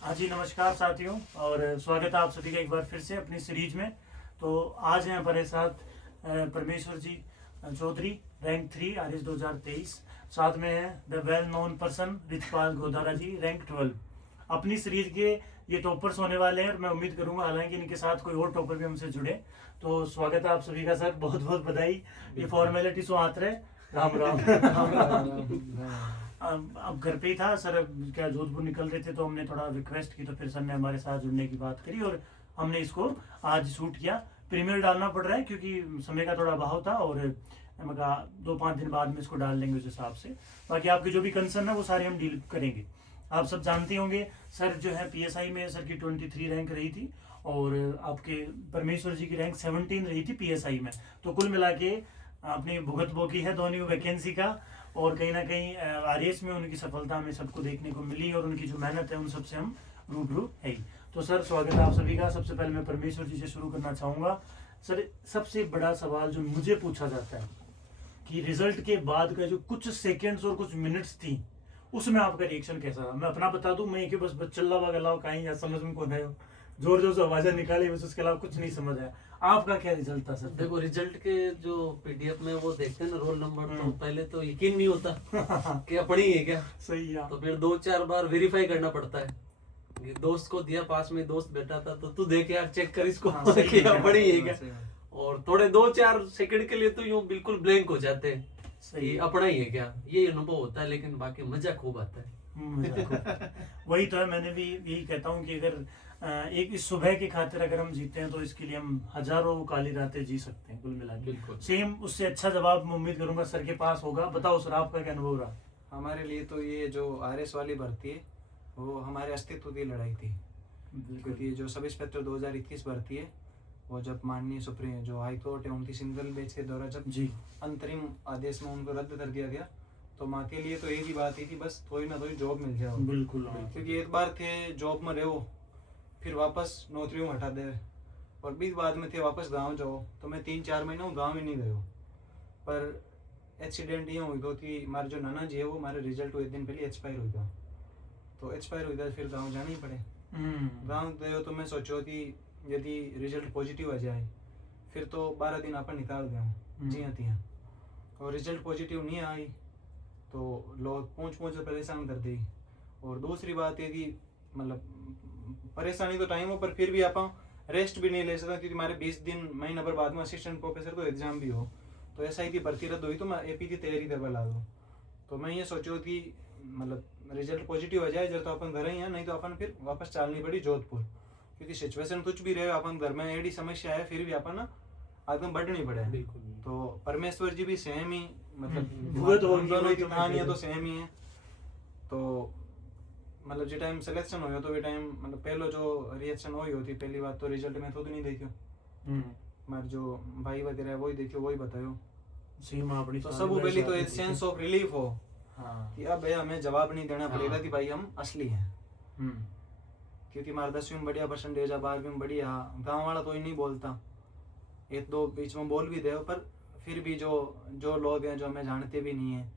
हाँ जी, नमस्कार साथियों, और स्वागत है आप सभी का एक बार फिर से अपनी सीरीज में। तो आज हैं हमारे साथ परमेश्वर जी चौधरी, रैंक 3 RS 2023। साथ में है the well known person Richpal Godara ji, rank 12। अपनी सीरीज के ये टॉपर्स होने वाले हैं और मैं उम्मीद करूंगा हालांकि इनके साथ कोई और टॉपर भी हमसे जुड़े। तो स्वागत है आप सभी का सर, बहुत बहुत बधाई। ये फॉर्मेलिटी सो आत रहे, राम राम। अब घर पे ही था सर, क्या जोधपुर निकल रहे थे तो हमने थोड़ा रिक्वेस्ट की, तो फिर सर ने हमारे साथ जुड़ने की बात करी और हमने इसको आज शूट किया। प्रीमियर डालना पड़ रहा है क्योंकि समय का थोड़ा अभाव था, और मैं कहा 2-5 दिन बाद में इसको डाल देंगे उस हिसाब से। बाकी आपके जो भी कंसर्न है वो सारे हम डील करेंगे। आप सब जानते होंगे सर जो है PSI में सर की 23 रैंक रही थी, और आपके परमेश्वर जी की रैंक 17 रही थी PSI में। तो कुल मिला के अपनी भुगत बोकी है दोनों वैकेंसी का, और कहीं ना कहीं RS में उनकी सफलता हमें सबको देखने को मिली, और उनकी जो मेहनत है उन सबसे हम रूबरू है ही। तो सर स्वागत है आप सभी का। सबसे पहले मैं परमेश्वर जी से शुरू करना चाहूँगा। सर सबसे बड़ा सवाल जो मुझे पूछा जाता है कि रिजल्ट के बाद का जो कुछ सेकेंड्स और कुछ मिनट्स थी उसमें आपका रिएक्शन कैसा रहा? मैं अपना बता दूं, मैं बस चल्ला वगैरह कहीं या समझ में कौन है, जोर जोर से आवाज़ें निकाली, बस उसके अलावा कुछ नहीं समझ आया। आपका क्या रिजल्ट था सर? देखो, रिजल्ट के जो PDF में वो देखते हैं ना रोल नंबर, तो पहले तो यकीन नहीं होता कि अपनी ही है क्या। सही है। तो फिर 2-4 बार वेरीफाई करना पड़ता है। ये दोस्त को दिया, पास में दोस्त बैठा था, तो तू देख यार, चेक कर इसको कि अपनी ही है क्या। और थोड़े 2-4 सेकंड के लिए तो यूं बिल्कुल ब्लैंक हो जाते हैं, सही अपना ही है क्या, ये अनुभव होता है। लेकिन बाकी मजा खूब आता है। वही तो है, मैंने भी यही कहता हूँ कि अगर एक इस सुबह की खातिर अगर हम जीते हैं तो इसके लिए हम हजारों काली रातें जी सकते हैं कुल मिला के। सेम उससे अच्छा जवाब मैं उम्मीद करूंगा सर के पास होगा। बताओ सर, आपका क्या अनुभव रहा? हमारे लिए तो ये जो RS वाली भर्ती है वो हमारे अस्तित्व की लड़ाई थी, क्योंकि जो सब इंस्पेक्टर 2021 भर्ती है वो जब माननीय सुप्रीम जो हाई कोर्ट है उनकी सिंगल बेंच के द्वारा जब अंतरिम आदेश में उनको रद्द कर दिया गया, तो माँ के लिए तो एक ही बात ही थी, बस थोड़ी ना थोड़ी जॉब मिल जाए। बिल्कुल, क्योंकि एक बार थे जॉब में रहो, फिर वापस नौकरी में हटा दे, और 20 बाद में थे वापस गांव जाओ, तो मैं 3-4 महीना गांव ही नहीं गया। पर एक्सीडेंट ये हुई तो कि हमारे जो नाना जी है वो हमारे रिजल्ट हुए दिन पहले एक्सपायर हुई था, तो एक्सपायर हुई था, फिर गांव जाना ही पड़े। गांव गए तो मैं सोचो कि यदि रिजल्ट पॉजिटिव आ जाए फिर तो 12 दिन अपन निकाल दें जी तियाँ, और रिजल्ट पॉजिटिव नहीं आई तो लोग पहुँच परेशान कर दी। और दूसरी बात है कि मतलब परेशानी तो टाइम हो, पर फिर भी आप रेस्ट भी नहीं ले सकता, क्योंकि हमारे 20 दिन महीना भर बाद में असिस्टेंट प्रोफेसर को एग्जाम भी हो, तो ऐसा ही थी भर्ती रद्द हुई तो मैं AP की तैयारी करवा ला दूँ। तो मैं ये सोचो कि मतलब रिजल्ट पॉजिटिव आ जाए जब तो अपन घर ही हैं, नहीं तो अपन फिर वापस चलनी पड़ी जोधपुर, क्योंकि सिचुएशन कुछ भी रहे, अपन घर में एडी समस्या है, फिर भी अपन आगे बढ़नी पड़े। तो परमेश्वर जी भी सेम ही, मतलब दोनों की कहानियाँ तो सेम ही है। तो मतलब जो टाइम सिलेक्शन हो तो वे टाइम मतलब पहलो जो रिएक्शन हुई होती, पहली बात तो रिजल्ट में खुद नहीं देखियो, हमारे जो भाई वगैरह वही देखियो वही बतायो, तो सब पहली तो एक सेंस ऑफ रिलीफ हो कि अब हमें जवाब नहीं देना पड़ेगा कि भाई हम असली हैं। क्योंकि हमारे 10वीं में बढ़िया परसेंटेज है, 12वीं में बढ़िया, गाँव वाला तो ही नहीं बोलता, 1-2 बीच में बोल भी दे, पर फिर भी जो लोग हैं जो हमें जानते भी नहीं है,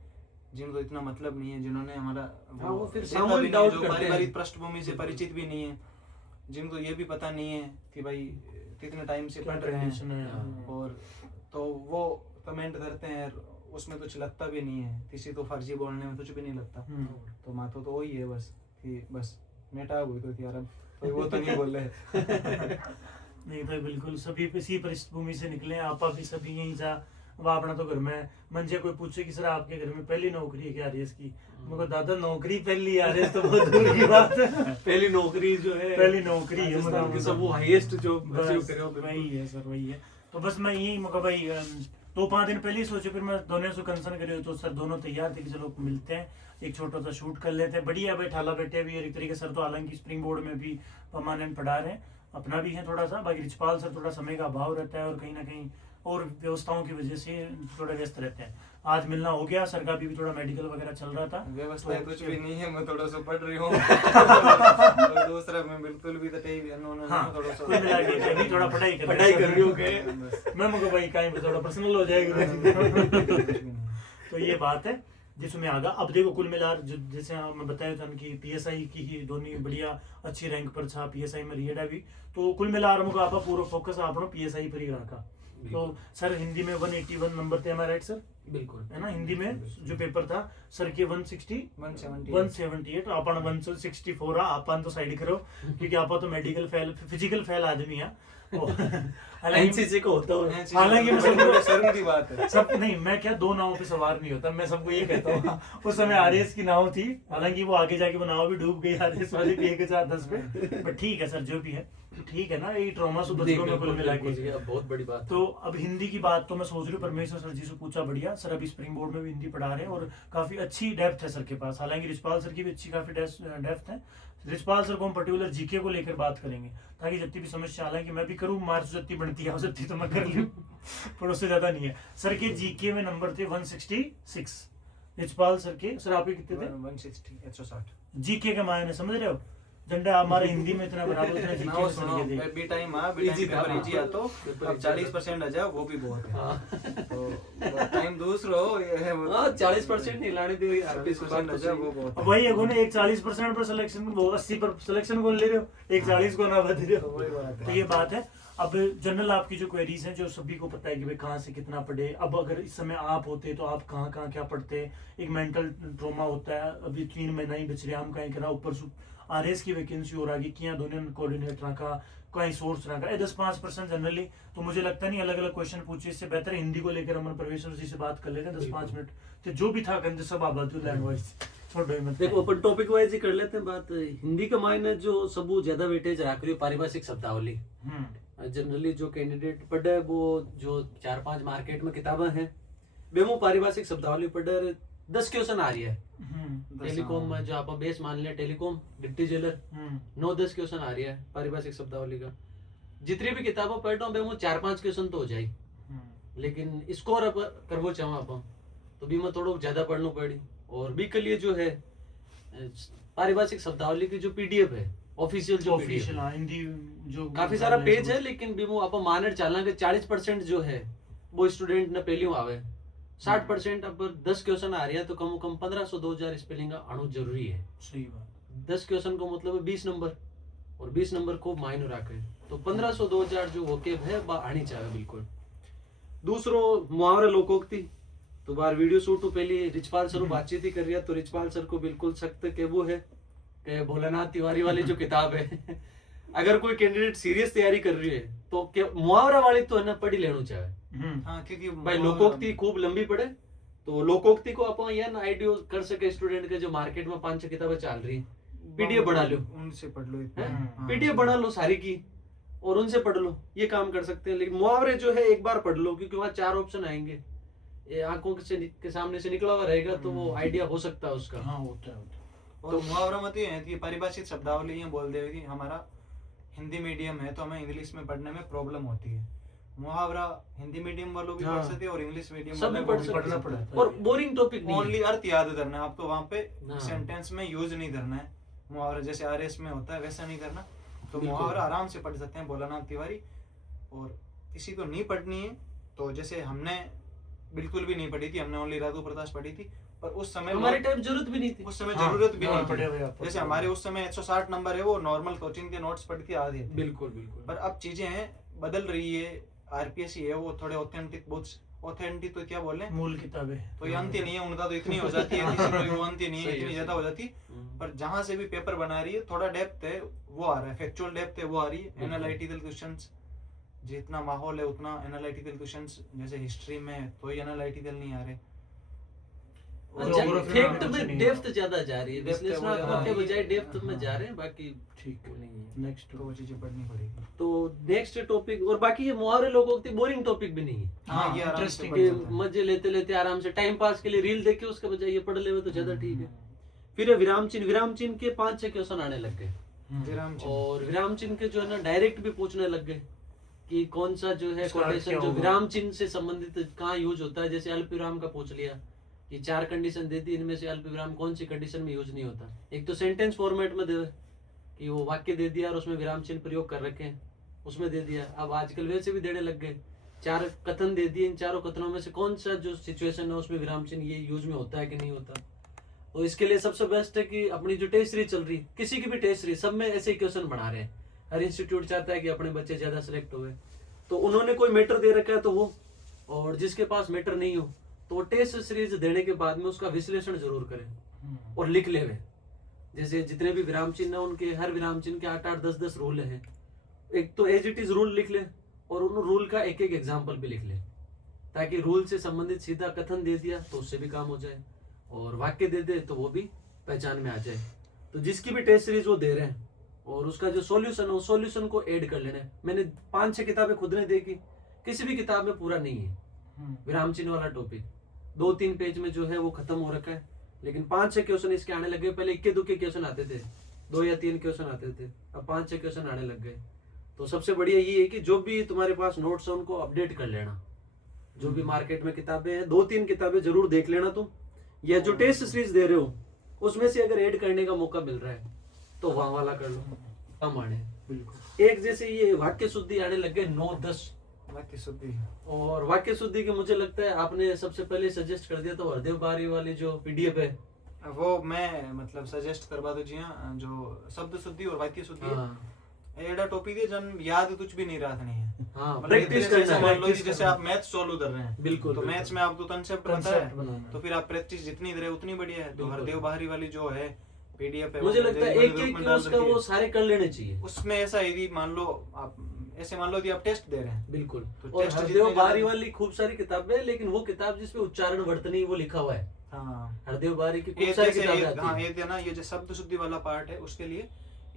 जिनको इतना मतलब नहीं है, जिन्होंने हमारा वो फिर जो पारिवारिक पृष्ठभूमि से परिचित भी नहीं है, जिनको ये भी पता नहीं है कि भाई कितने टाइम से पढ़ रहे हैं, और तो वो कमेंट करते हैं, उसमें कुछ लगता भी नहीं है, किसी तो फर्जी बोलने में कुछ भी नहीं लगता। तो माथो तो वही है बस कि बस नेटा हुई तो यार, तो वो तो नहीं बोल रहे। नहीं तो बिल्कुल सभी इसी पृष्ठभूमि से निकले, आपा भी सभी यहीं जा। अब अपना तो घर में मंजे कोई पूछे कि सर आपके घर में पहली नौकरी है क्या RS की? मुझे दादा नौकरी पहली RS तो बहुत दूर की बात है। पहली नौकरी जो है, पहली नौकरी है सब वो हाईएस्ट जो वही है सर, वही है। तो बस मैं यही मौका भाई 2-5 दिन पहले ही सोचे, फिर मैं दोनों से कंसर्न करे तो सर दोनों तैयार थे कि चलो मिलते हैं, एक छोटा सा शूट कर लेते हैं। बढ़िया भाई, ठाला बैठे भी एक तरीके सर तो हालांकि स्प्रिंग बोर्ड में भी परमानेंट पढ़ा रहे हैं, अपना भी है थोड़ा सा, बाकी रिचपाल सर थोड़ा समय का अभाव रहता है और कहीं ना कहीं और व्यवस्थाओं की वजह से थोड़ा व्यस्त रहते हैं। आज मिलना हो गया, सर का भी थोड़ा मेडिकल वगैरह चल रहा था। व्यवस्था तो कुछ भी नहीं है, मैं थोड़ा सा पढ़ रही हूँ। दूसरा मैं बिल्कुल भी थोड़ा पढ़ाई कर रही हूँ, मैं मुझे भाई कहीं थोड़ा पर्सनल हो जाएगा। तो ये बात है। जिसमें आगा। अब देखो कुल मिलार जैसे मैं बताया था कि PSI की ही दोनों बढ़िया अच्छी रैंक पर था, PSI में रिएडा भी, तो कुल मिलार मुझे आप पूरा फोकस आपनो PSI पर ही रखा। तो सर हिंदी में 181 नंबर थे हमारा, राइट सर? बिल्कुल है ना, हिंदी में जो पेपर था सर के 178 अपन 164 अपन तो साइड करो, क्योंकि आप तो मेडिकल फेल फिजिकल फेल आदमी है। हालांकि एनसीसी को होता है, हालांकि मैं सबको शर्म की बात है। सब नहीं, मैं क्या दो नावों पे सवार नहीं होता, मैं सबको ये कहता हूँ। उस समय आरएस की नाव थी, हालांकि वो आगे जाके वो नाव भी डूब गई आरएस वाले की 1010 पे, बट ठीक है सर जो भी है ठीक है ना, ये ट्रॉमा से बच गए कुल मिला के। बहुत बड़ी बात। तो अब हिंदी की बात तो मैं सोच रही हूँ परमेश्वर सर जी से पूछा, बढ़िया सर अभी स्प्रिंग बोर्ड में भी हिंदी पढ़ा रहे हैं और काफी अच्छी डेप्थ है सर के पास। हालांकि रिचपाल सर की भी अच्छी काफी डेप्थ है। रिचपाल सर को हम पर्टिकुलर जीके को लेकर बात करेंगे, ताकि जितनी भी समस्या, हालांकि मैं भी करूँ मार्क्स जितनी बनती है जितनी तो मैं कर लूँ, पर उससे ज्यादा नहीं है। सर के जीके में नंबर थे 166, रिचपाल सर के, सर आपके कितने थे? 160 160 जीके के मायने समझ रहे हो, झंडा हमारे हिंदी में इतना बराबर उतना जीके ना में सुनो, सर के थे। बी टाइम पेपर इजी आ तो अब 40% आ जाए वो भी बहुत है। तो टाइम दूसरो ये है, 40% नहीं लाने दी 40% आ जाए वो बहुत अब वही है ना, एक 40% पर सिलेक्शन, वो 80 पर सिलेक्शन को ले रहे हो, एक 40 को ना बता रहे हो, वही बात है। तो ये बात है। अब जनरल आपकी जो क्वेरीज हैं, जो सभी को पता है कि भाई कहाँ से कितना पढ़े, अब अगर इस समय आप होते तो आप कहाँ कहाँ क्या पढ़ते। एक मेंटल ट्रॉमा होता है, अभी 3 महीना ही बच रहा, हम कहीं करा ऊपर आरएस की वैकेंसी हो रही, किया दोनों कोऑर्डिनेटर का कहीं सोर्स रखा है 10-5% जनरली। तो मुझे लगता नहीं अलग अलग क्वेश्चन पूछे, इससे बेहतर हिंदी को लेकर हम परमेश्वर जी से बात कर लेते हैं 10-5 मिनट, तो जो भी था गंज सब आबाद लैंग्वेज छोड़ो ही मत। देखो अपन टॉपिक वाइज ही कर लेते हैं बात। हिंदी का मायने जो सब ज्यादा वेटेज रख रही है पारिभाषिक शब्दावली। जनरली जो कैंडिडेट पढ़े वो जो 4-5 मार्केट में किताबें हैं बेमो पारिभाषिक शब्दावली पढ़े 10 क्वेश्चन आ रही है। टेलीकॉम में जो आप बेस मान लिया, टेलीकॉम डिप्टी जेलर 9-10 क्वेश्चन आ रही है पारिभाषिक शब्दावली का। जितनी भी किताबें पढ़ रहा हूँ बेमो 4-5 क्वेश्चन तो हो जाए, लेकिन स्कोर करवो चाहूँ आप तो भी मैं थोड़ा ज्यादा पढ़ना पड़ी। और बी के लिए जो है पारिभाषिक शब्दावली की जो पीडीएफ है ऑफिशियल, जो ऑफिशियल हिंदी जो काफी सारा पेज है, लेकिन भी वो आप मानर चलना कि 40% जो है वो स्टूडेंट ने पहली आवे, 60% अब 10 क्वेश्चन आ रही है तो कम से कम 1500-2000 स्पेलिंग आना जरूरी है। सही बात। 10 क्वेश्चन को मतलब 20 नंबर, और 20 नंबर खूब मायने रखे, तो 1500-2000 जो वोकेब है वह आनी चाहिए बिल्कुल। दूसरो मुहावरे लोकोक्ति, तो बार वीडियो शूट तो पहले रिचपाल सर बातचीत ही कर रही है, तो रिचपाल सर को बिल्कुल सख्त के वो है कि भोलानाथ तिवारी वाली जो किताब है अगर कोई कैंडिडेट सीरियस तैयारी कर रही है तो मुहावरा वाली तो है ना पढ़ी लेना चाहिए। हाँ, क्योंकि भाई लोकोक्ति खूब लंबी पड़े, तो लोकोक्ति को अपन यह ना आइडियो कर सके स्टूडेंट के जो मार्केट में 5-6 किताबें चल रही है, पीडीएफ बना लो, उनसे पढ़ लो, पीडीएफ बना लो सारी की और उनसे पढ़ लो, ये काम कर सकते हैं। लेकिन मुहावरे जो है एक बार पढ़ लो, क्योंकि वहाँ 4 ऑप्शन आएंगे, ये आंखों के सामने से निकला हुआ रहेगा तो वो आइडिया हो सकता है उसका। हाँ होता है। और मुहावरा मत ये है कि परिभाषित शब्दावली ये बोल दे कि हमारा हिंदी मीडियम है तो हमें इंग्लिश में पढ़ने में प्रॉब्लम होती है। मुहावरा हिंदी मीडियम वालों भी पढ़ सकते हैं और इंग्लिश मीडियम सब भी पढ़ पढ़ना सकते पड़ता हैं, और बोरिंग टॉपिक नहीं ओनली है। अर्थ याद करना है, आपको वहाँ पे हाँ। सेंटेंस में यूज नहीं करना है। मुहावरा जैसे आरएस में होता है वैसा नहीं करना, तो बिल्कुल। मुहावरा आराम से पढ़ सकते हैं भोलानाथ तिवारी। और किसी को नहीं पढ़नी है तो जैसे हमने बिल्कुल भी नहीं पढ़ी थी, हमने ओनली राघव प्रकाश पढ़ी थी, पर उस समय हमारे टाइम जरूरत भी नहीं थी, उस समय हाँ, जरूरत भी हाँ, नहीं पढ़े हुए थी। आप जैसे पढ़े हमारे उस समय 160 नंबर है वो नॉर्मल कोचिंग के नोट्स पढ़ी थी आधे थे। बिल्कुल बिल्कुल। पर अब चीजें हैं बदल रही है, आरपीएससी है वो थोड़े ऑथेंटिक, बहुत ऑथेंटिक तो क्या बोले मूल किताबें तो ये अंत ही नहीं है उनका, तो इतनी हो जाती है किसी को वो अंत ही नहीं है, सही है, इतनी ज्यादा हो जाती। पर जहां से भी पेपर बना रही है थोड़ा डेप्थ है वो आ रहा है, फैक्चुअल डेप्थ है वो आ रही है। एनालिटिकल क्वेश्चंस जितना माहौल है उतना एनालिटिकल क्वेश्चंस, जैसे हिस्ट्री में तो ही एनालिटिकल नहीं आ रहे। फैक्ट में डेप्थ ज्यादा जा रही है, Depth है वो विश्लेषणात्मक ज्यादा के है। बजाय डेप्थ में जा रहे हैं, बाकी ठीक वो नहीं है। नेक्स्ट तो वो चीजें पढ़नी पड़ेगी। तो नेक्स्ट टॉपिक, और बाकी ये मुहावरे लोकोक्ति बोरिंग टॉपिक भी नहीं है हाँ, ये आराम से इंटरेस्टिंग पढ़ कि सकते हैं। मजे लेते लेते आराम से टाइम पास के लिए रील देखे उसके बजाय ये पढ़ ले तो ज्यादा ठीक है। फिर ये विराम चिन्ह, विराम चिन्ह के 5-6 क्वेश्चन आने लग गए, विराम चिन्ह। और विराम चिन्ह के जो है ना डायरेक्ट भी पूछने लग गए कि कौन सा जो है इसका अर्थ कोटेशन क्या जो होगा? विराम चिन्ह से संबंधित कहाँ यूज होता है। जैसे अल्प विराम का पूछ लिया कि 4 कंडीशन दे दी, इनमें से अल्प विराम कौन सी कंडीशन में यूज नहीं होता। एक तो सेंटेंस फॉर्मेट में दे कि वो वाक्य दे दिया और उसमें विराम चिन्ह प्रयोग कर रखे हैं, उसमें दे दिया। अब आजकल वैसे भी देने लग गए 4 कथन दे दिए, इन चारों कथनों में से कौन सा जो सिचुएशन है उसमें विराम चिन्ह ये यूज में होता है कि नहीं होता। तो इसके लिए सबसे बेस्ट है कि अपनी जो टेस्ट सीरीज चल रही, किसी की भी टेस्ट सीरीज, सब में ऐसे ही क्वेश्चन बना रहे हैं। हर इंस्टीट्यूट चाहता है कि अपने बच्चे ज्यादा सिलेक्ट हुए, तो उन्होंने कोई मैटर दे रखा है तो वो, और जिसके पास मैटर नहीं हो तो वो टेस्ट सीरीज देने के बाद में उसका विश्लेषण जरूर करें और लिख ले वे। जैसे जितने भी विराम चिन्ह है उनके हर विराम चिन्ह के 8-8, 10-10 रूल हैं। एक तो एज इट इज रूल लिख ले और उन रूल का एक एक एग्जाम्पल भी लिख ले, ताकि रूल से संबंधित सीधा कथन दे दिया तो उससे भी काम हो जाए, और वाक्य दे दे तो वो भी पहचान में आ जाए। तो जिसकी भी टेस्ट सीरीज वो दे रहे हैं और उसका जो सॉल्यूशन है उस सॉल्यूशन को ऐड कर लेना है। मैंने 5-6 किताबें खुद ने देखी, किसी भी किताब में पूरा नहीं है विराम चिन्ह वाला टॉपिक। 2-3 पेज में जो है वो खत्म हो रखा है, लेकिन 5-6 क्वेश्चन इसके आने लगे। पहले इक्के दुक्के क्वेश्चन आते थे, 2 या 3 क्वेश्चन आते थे, अब 5-6 क्वेश्चन आने लग गए। तो सबसे बढ़िया ये है कि जो भी तुम्हारे पास नोट्स है उनको अपडेट कर लेना। जो भी मार्केट में किताबें हैं 2-3 किताबें जरूर देख लेना तुम, या जो टेस्ट सीरीज दे रहे हो उसमें से अगर ऐड करने का मौका मिल रहा है तो वहां वाला कर लो, कम आने। बिल्कुल एक जैसे ये वाक्य शुद्धि आने लग गए 9-10 वाक्य शुद्धि। और वाक्य शुद्धि के मुझे लगता है आपने सबसे पहले सजेस्ट कर दिया तो हरदेव बारी वाली जो पीडीएफ है वो मैं मतलब सजेस्ट करवा दो जी। हाँ, जो शब्द शुद्धि और वाक्य शुद्धि है, एड़ा टॉपिक है जन याद कुछ भी नहीं रखनी है। हाँ, मतलब प्रैक्टिस जैसे करना मान लो है। कि जैसे आप मैथ सॉल्व कर रहे हैं, बिल्कुल, तो बिल्कुल। मैथ्स में आपको कंसेप्ट पता Concept है, बनाना। तो फिर आप प्रैक्टिस जितनी करें उतनी बढ़िया है। तो बिल्कुल। हरदेव बाहरी वाली जो है पीडीएफ है, मुझे वो लगता है मैंने एक ग्रुप एक में डाल उसका रखी है। वो सारे कर लेने चाहिए। उसमें ऐसा यदि मान लो आप ऐसे मान लो कि आप टेस्ट दे रहे हैं, बिल्कुल। तो और टेस्ट हरदेव जितने बारी ज्यादा- वाली खूब सारी किताबें है, लेकिन वो किताब जिसपे उच्चारण वर्तनी वो लिखा हुआ है। हाँ, हरदेव बारी की खूब ये सारी जैसे किताबें हाँ आती है। ये ना, ये जो शब्द शुद्धि वाला पार्ट है उसके लिए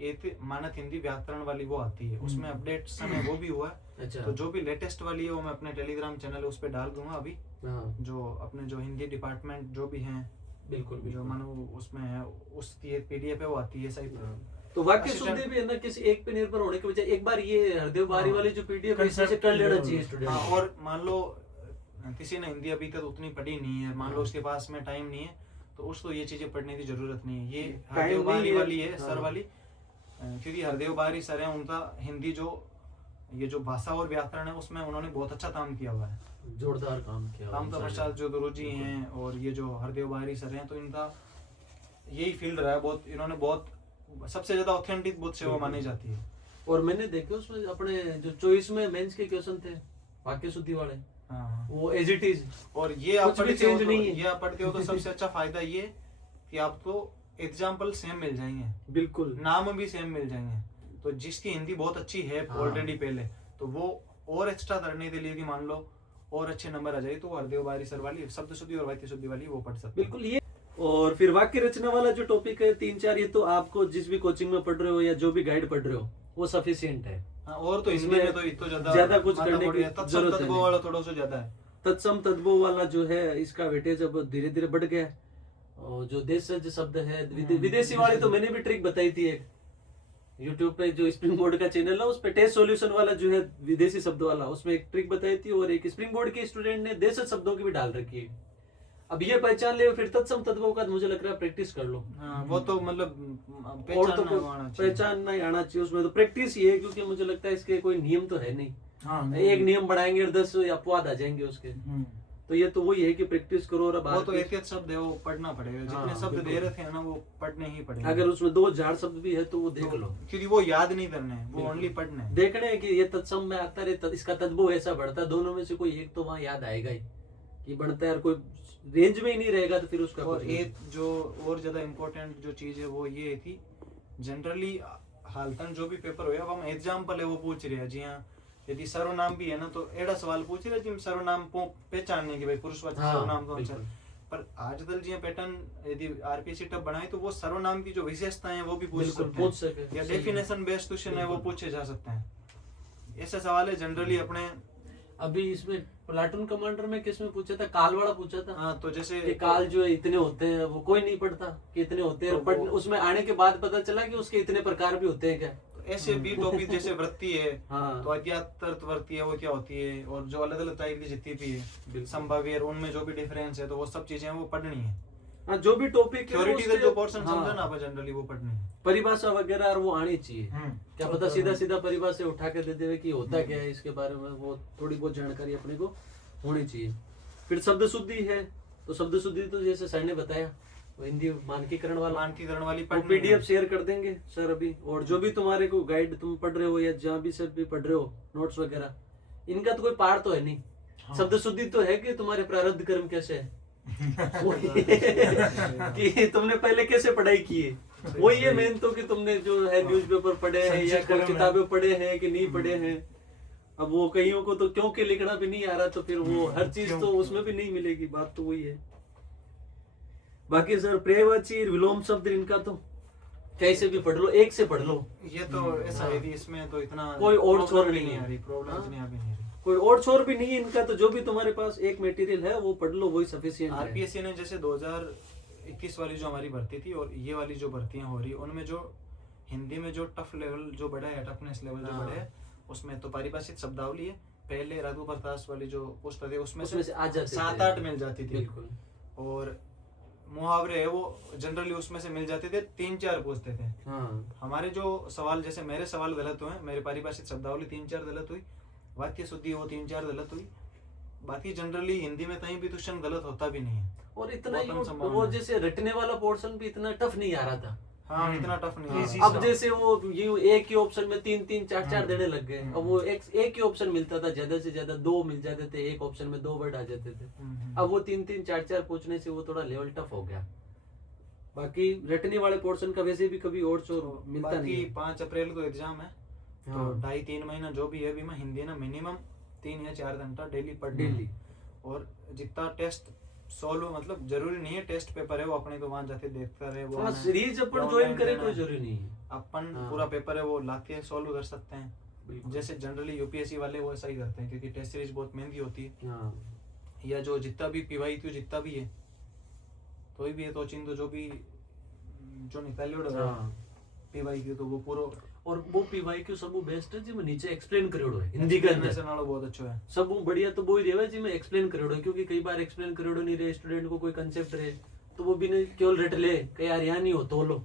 एक मानक हिंदी व्याकरण वाली वो आती है, उसमें अपडेट समय वो भी हुआ है। अच्छा। तो जो भी लेटेस्ट वाली है वो मैं अपने टेलीग्राम चैनल है उस पर डाल दूंगा अभी। हाँ, जो अपने जो हिंदी डिपार्टमेंट जो भी हैं, बिल्कुल जो बिल्कुल। मानो उसमें है उसकी एक पीडीएफ है वो आती है सही। तो वाक्य Assistant- शुद्धि भी है ना, किसी एक पे निर्भर होने के बजाय एक बार ये हरदेव बारी हाँ। वाली जो पीडीएफ है Concept इसे कर लेना level। चाहिए स्टूडेंट। हाँ, और मान लो किसी ने हिंदी अभी तक उतनी पढ़ी नहीं है, मान लो उसके पास में टाइम नहीं है, तो उसको ये चीजें पढ़ने की जरूरत नहीं है। ये Time हरदेव नहीं बारी है। वाली है सर हाँ। वाली, क्योंकि हरदेव बारी सर है, उनका हिंदी जो ये जो भाषा और व्याकरण है उसमें उन्होंने बहुत अच्छा काम किया हुआ है। जोरदार काम किया हुआ कामता इंसान ने। प्रसाद जो गुरु जी हैं और ये जो हरदेव बारी सर हैं, तो इनका यही फील्ड रहा है बहुत। इन्होंने बहुत सबसे ज्यादा ऑथेंटिक बुद्ध सेवा मानी जाती है। और मैंने देखे उसमें अपने जो चॉइस में मेंस के क्वेश्चन थे वाक्य शुद्धि वाले, हाँ, वो एज इट इज। और ये आप कुछ भी पढ़ते हो change तो नहीं है। ये आप पढ़ते हो तो सबसे अच्छा फायदा ये कि आपको एग्जाम्पल सेम मिल जाएंगे, बिल्कुल। नाम भी सेम मिल जाएंगे। तो जिसकी हिंदी बहुत अच्छी है हाँ। ऑलरेडी पहले, तो वो और एक्स्ट्रा करने के लिए कि मान लो और अच्छे नंबर आ जाए, तो वो हरदेव बारी सर वाली शब्द शुद्धि और वाक्य शुद्धि वाली वो पढ़ सकते हैं। बिल्कुल ये। और फिर वाक्य रचना वाला जो टॉपिक है 3-4, ये तो आपको जिस भी कोचिंग में पढ़ रहे हो या जो भी गाइड पढ़ रहे हो वो सफिशिएंट है। हाँ, और तो हिंदी इसमें में तो इतना ज्यादा कुछ माथा करने मोटी की है, तत्सम जरूरत तद्भव नहीं। वाला थोड़ा सा ज्यादा है। तत्सम तद्भव वाला जो है इसका वेटेज अब धीरे धीरे बढ़ गया है। और जो देशज शब्द है विदेशी वाली तो मैंने भी ट्रिक बताई थी एक यूट्यूब पे, जो स्प्रिंग बोर्ड का चैनल है उस पे टेस्ट सॉल्यूशन वाला जो है विदेशी शब्द वाला, उसमें एक ट्रिक बताई थी, और एक स्प्रिंग बोर्ड के स्टूडेंट ने देशज शब्दों की भी डाल रखी है। अब ये पहचान ले, फिर तत्सम तद्भव का मुझे लग रहा है प्रैक्टिस कर लो। हाँ, वो तो मतलब और तो पहचानना आना चाहिए। पहचानना ही आना चाहिए, उसमें तो प्रैक्टिस ही है, क्योंकि मुझे लगता है इसके कोई नियम तो है नहीं। हाँ, एक नियम बढ़ाएंगे और 10 अपवाद आ जाएंगे उसके। तो ये तो वही है कि प्रैक्टिस करो। और अब वो तो आगे- एक शब्द है वो पढ़ना पड़ेगा, जितने हाँ, शब्द बिल्कुल। दे रखे हैं ना वो पढ़ने ही पड़ेंगे। अगर उसमें 2 झाड़ शब्द भी है तो वो देख तो- लो। क्योंकि वो याद नहीं करने हैं, वो बिल्कुल। ओनली पढ़ने हैं। देखने हैं कि ये तत्सम में आता है, इसका तद्भव ऐसा बढ़ता है, दोनों में से कोई एक तो वहाँ याद आएगा ही कि बढ़ता है, और कोई रेंज में ही नहीं रहेगा तो फिर उसका और कुछ नहीं। एक जो और ज्यादा इम्पोर्टेंट जो चीज है वो ये थी, जनरली हालतन जो भी पेपर हो, अब हम एग्जाम्पल है वो पूछ रहे हैं जी। हाँ, यदि सर्वनाम भी है ना तो एड़ा सवाल पूछ रहे हैं सर्वनाम पहचानने की भाई पुरुषवाचक हाँ, सर्वनाम कौन सा है। बिल्कुल। पर आजकल जी पैटर्न यदि आरपीसी टब बनाए तो वो सर्वनाम की जो विशेषताएं हैं वो भी पूछ बिल्कुल सकते पूछ हैं, सके। या सही है। डेफिनेशन बेस्ड क्वेश्चन है वो बिल्कुल। पूछे जा सकते हैं। ऐसे सवाल है जनरली अपने। अभी इसमें प्लाटून कमांडर में किसमें पूछा था, काल वाला पूछा था हाँ, तो जैसे कि काल जो है इतने होते हैं, वो कोई नहीं पढ़ता कि इतने होते हैं, तो और पढ़- वो- उसमें आने के बाद पता चला कि उसके इतने प्रकार भी होते हैं क्या। ऐसे भी टॉपिक जैसे वृत्ति है, हाँ। तो अज्ञात वृत्ति है वो क्या होती है, और जो अलग अलग टाइप की जितनी भी है बिल्कुल। संभाव्य, और उनमें जो भी डिफरेंस है, तो वो सब चीजें वो पढ़नी है। हाँ, जो भी टॉपिक थ्योरी का जो पोर्शन समझो ना आप जनरली वो पढ़ने हैं। परिभाषा वगैरह और वो आनी चाहिए। क्या पता सीधा सीधा परिभाषा उठा के दे देवे कि होता क्या है इसके बारे में, वो थोड़ी बहुत जानकारी अपने को होनी चाहिए। फिर शब्द शुद्धि है, तो शब्द शुद्धि तो जैसे सर ने बताया वो हिंदी मानकीकरण वाली पीडीएफ शेयर कर देंगे सर अभी। और जो भी तुम्हारे को गाइड तुम पढ़ रहे हो या जहाँ भी सब भी पढ़ रहे हो नोट्स वगैरह, इनका तो कोई पार तो है नहीं। शब्द शुद्धि तो है कि तुम्हारे प्रारब्ध कर्म कैसे है कि तुमने पहले कैसे पढ़ाई की है, वही है मेन तो, कि तुमने जो है न्यूज़पेपर पढ़े हैं या कोई किताबें पढ़े हैं कि नहीं पढ़े हैं। अब वो कईयों को तो क्योंकि लिखना भी नहीं आ रहा, तो फिर वो हर चीज तो उसमें भी नहीं मिलेगी, बात तो वही है। बाकी सर पर्यायवाची विलोम शब्द इनका तो कैसे भी पढ़ लो, एक से पढ़ लो, ये तो ऐसा है कि इसमें तो इतना कोई और छोर नहीं आ रही, प्रॉब्लम इतनी आ भी नहीं रही, कोई और छोर भी नहीं है इनका। तो जो भी तुम्हारे पास एक मटेरियल है वो पढ़ लो, वही सफिशिएंट है। आरपीएससी ने जैसे 2021 वाली जो हमारी भर्ती थी और ये वाली जो भर्तियां हो रही, उनमें जो हिंदी में जो टफ लेवल जो बढ़ा है, टफनेस लेवल जो बढ़ा है, उसमें तो पारिभाषिक शब्दावली है। पहले रघु प्रकाश वाली जो पुस्तक है उसमें से आ जाते 7-8 मिल जाती थी, बिल्कुल। और मुहावरे है वो जनरली उसमें से मिल जाते थे, 3-4 पूछते थे। हमारे जो सवाल, जैसे मेरे सवाल गलत हुए, मेरे पारिभाषिक शब्दावली 3-4 गलत हुई, वाक्य शुद्धि वो 3-4 गलत हुई। बाकी जनरली हिंदी में कहीं भी क्वेश्चन गलत होता भी नहीं है। और इतना वो जैसे रटने वाला पोर्शन भी इतना टफ नहीं आ रहा था। हाँ, इतना टफ नहीं है। अब जैसे वो ये एक ही ऑप्शन में 3-3 4-4 देने लग गए। अब वो एक ही ऑप्शन मिलता था, ज्यादा से ज्यादा 2 मिल जाते थे, एक ऑप्शन में 2 वर्ड आ जाते थे। अब वो 3-3 4-4 पूछने से वो थोड़ा लेवल टफ हो गया। बाकी रटने वाले पोर्शन का वैसे भी कभी और चोर मिलता नहीं है। 5 अप्रैल को एग्जाम है, तो 2.5-3 महीना जो भी है, अभी मैं हिंदी ना मिनिमम 3 या 4 घंटा डेली पढ़ डेली। और जितना टेस्ट सॉल्व, मतलब जरूरी नहीं है टेस्ट पेपर है वो अपने तो वहां जाके देखता रहे, वो सीरीज अपन ज्वाइन करे कोई जरूरी नहीं है, अपन पूरा पेपर है वो लाके सॉल्व कर सकते हैं। जैसे जनरली यूपीएससी वाले वो ऐसा ही करते हैं, क्योंकि टेस्ट सीरीज बहुत महंगी होती है। या जो जितना भी पीवाईक्यू जितना भी है, कोई भी है तो चिंतो जो भी जो निकालियो पीवाईक्यू, तो वो पूरा, और वो पीवाईक्यू सब बेस्ट है जिसमें नीचे एक्सप्लेन करेड़ो है हिंदी के अंदर, बहुत अच्छा है। सब बढ़िया तो वो ही रहे जिसमें एक्सप्लेन करेड़ो है, क्योंकि कई बार एक्सप्लेन करेड़ो नहीं रहे, स्टूडेंट को कोई कंसेप्ट रहे तो वो भी नहीं केवल रट ले कि यार यहाँ नहीं हो तो लो,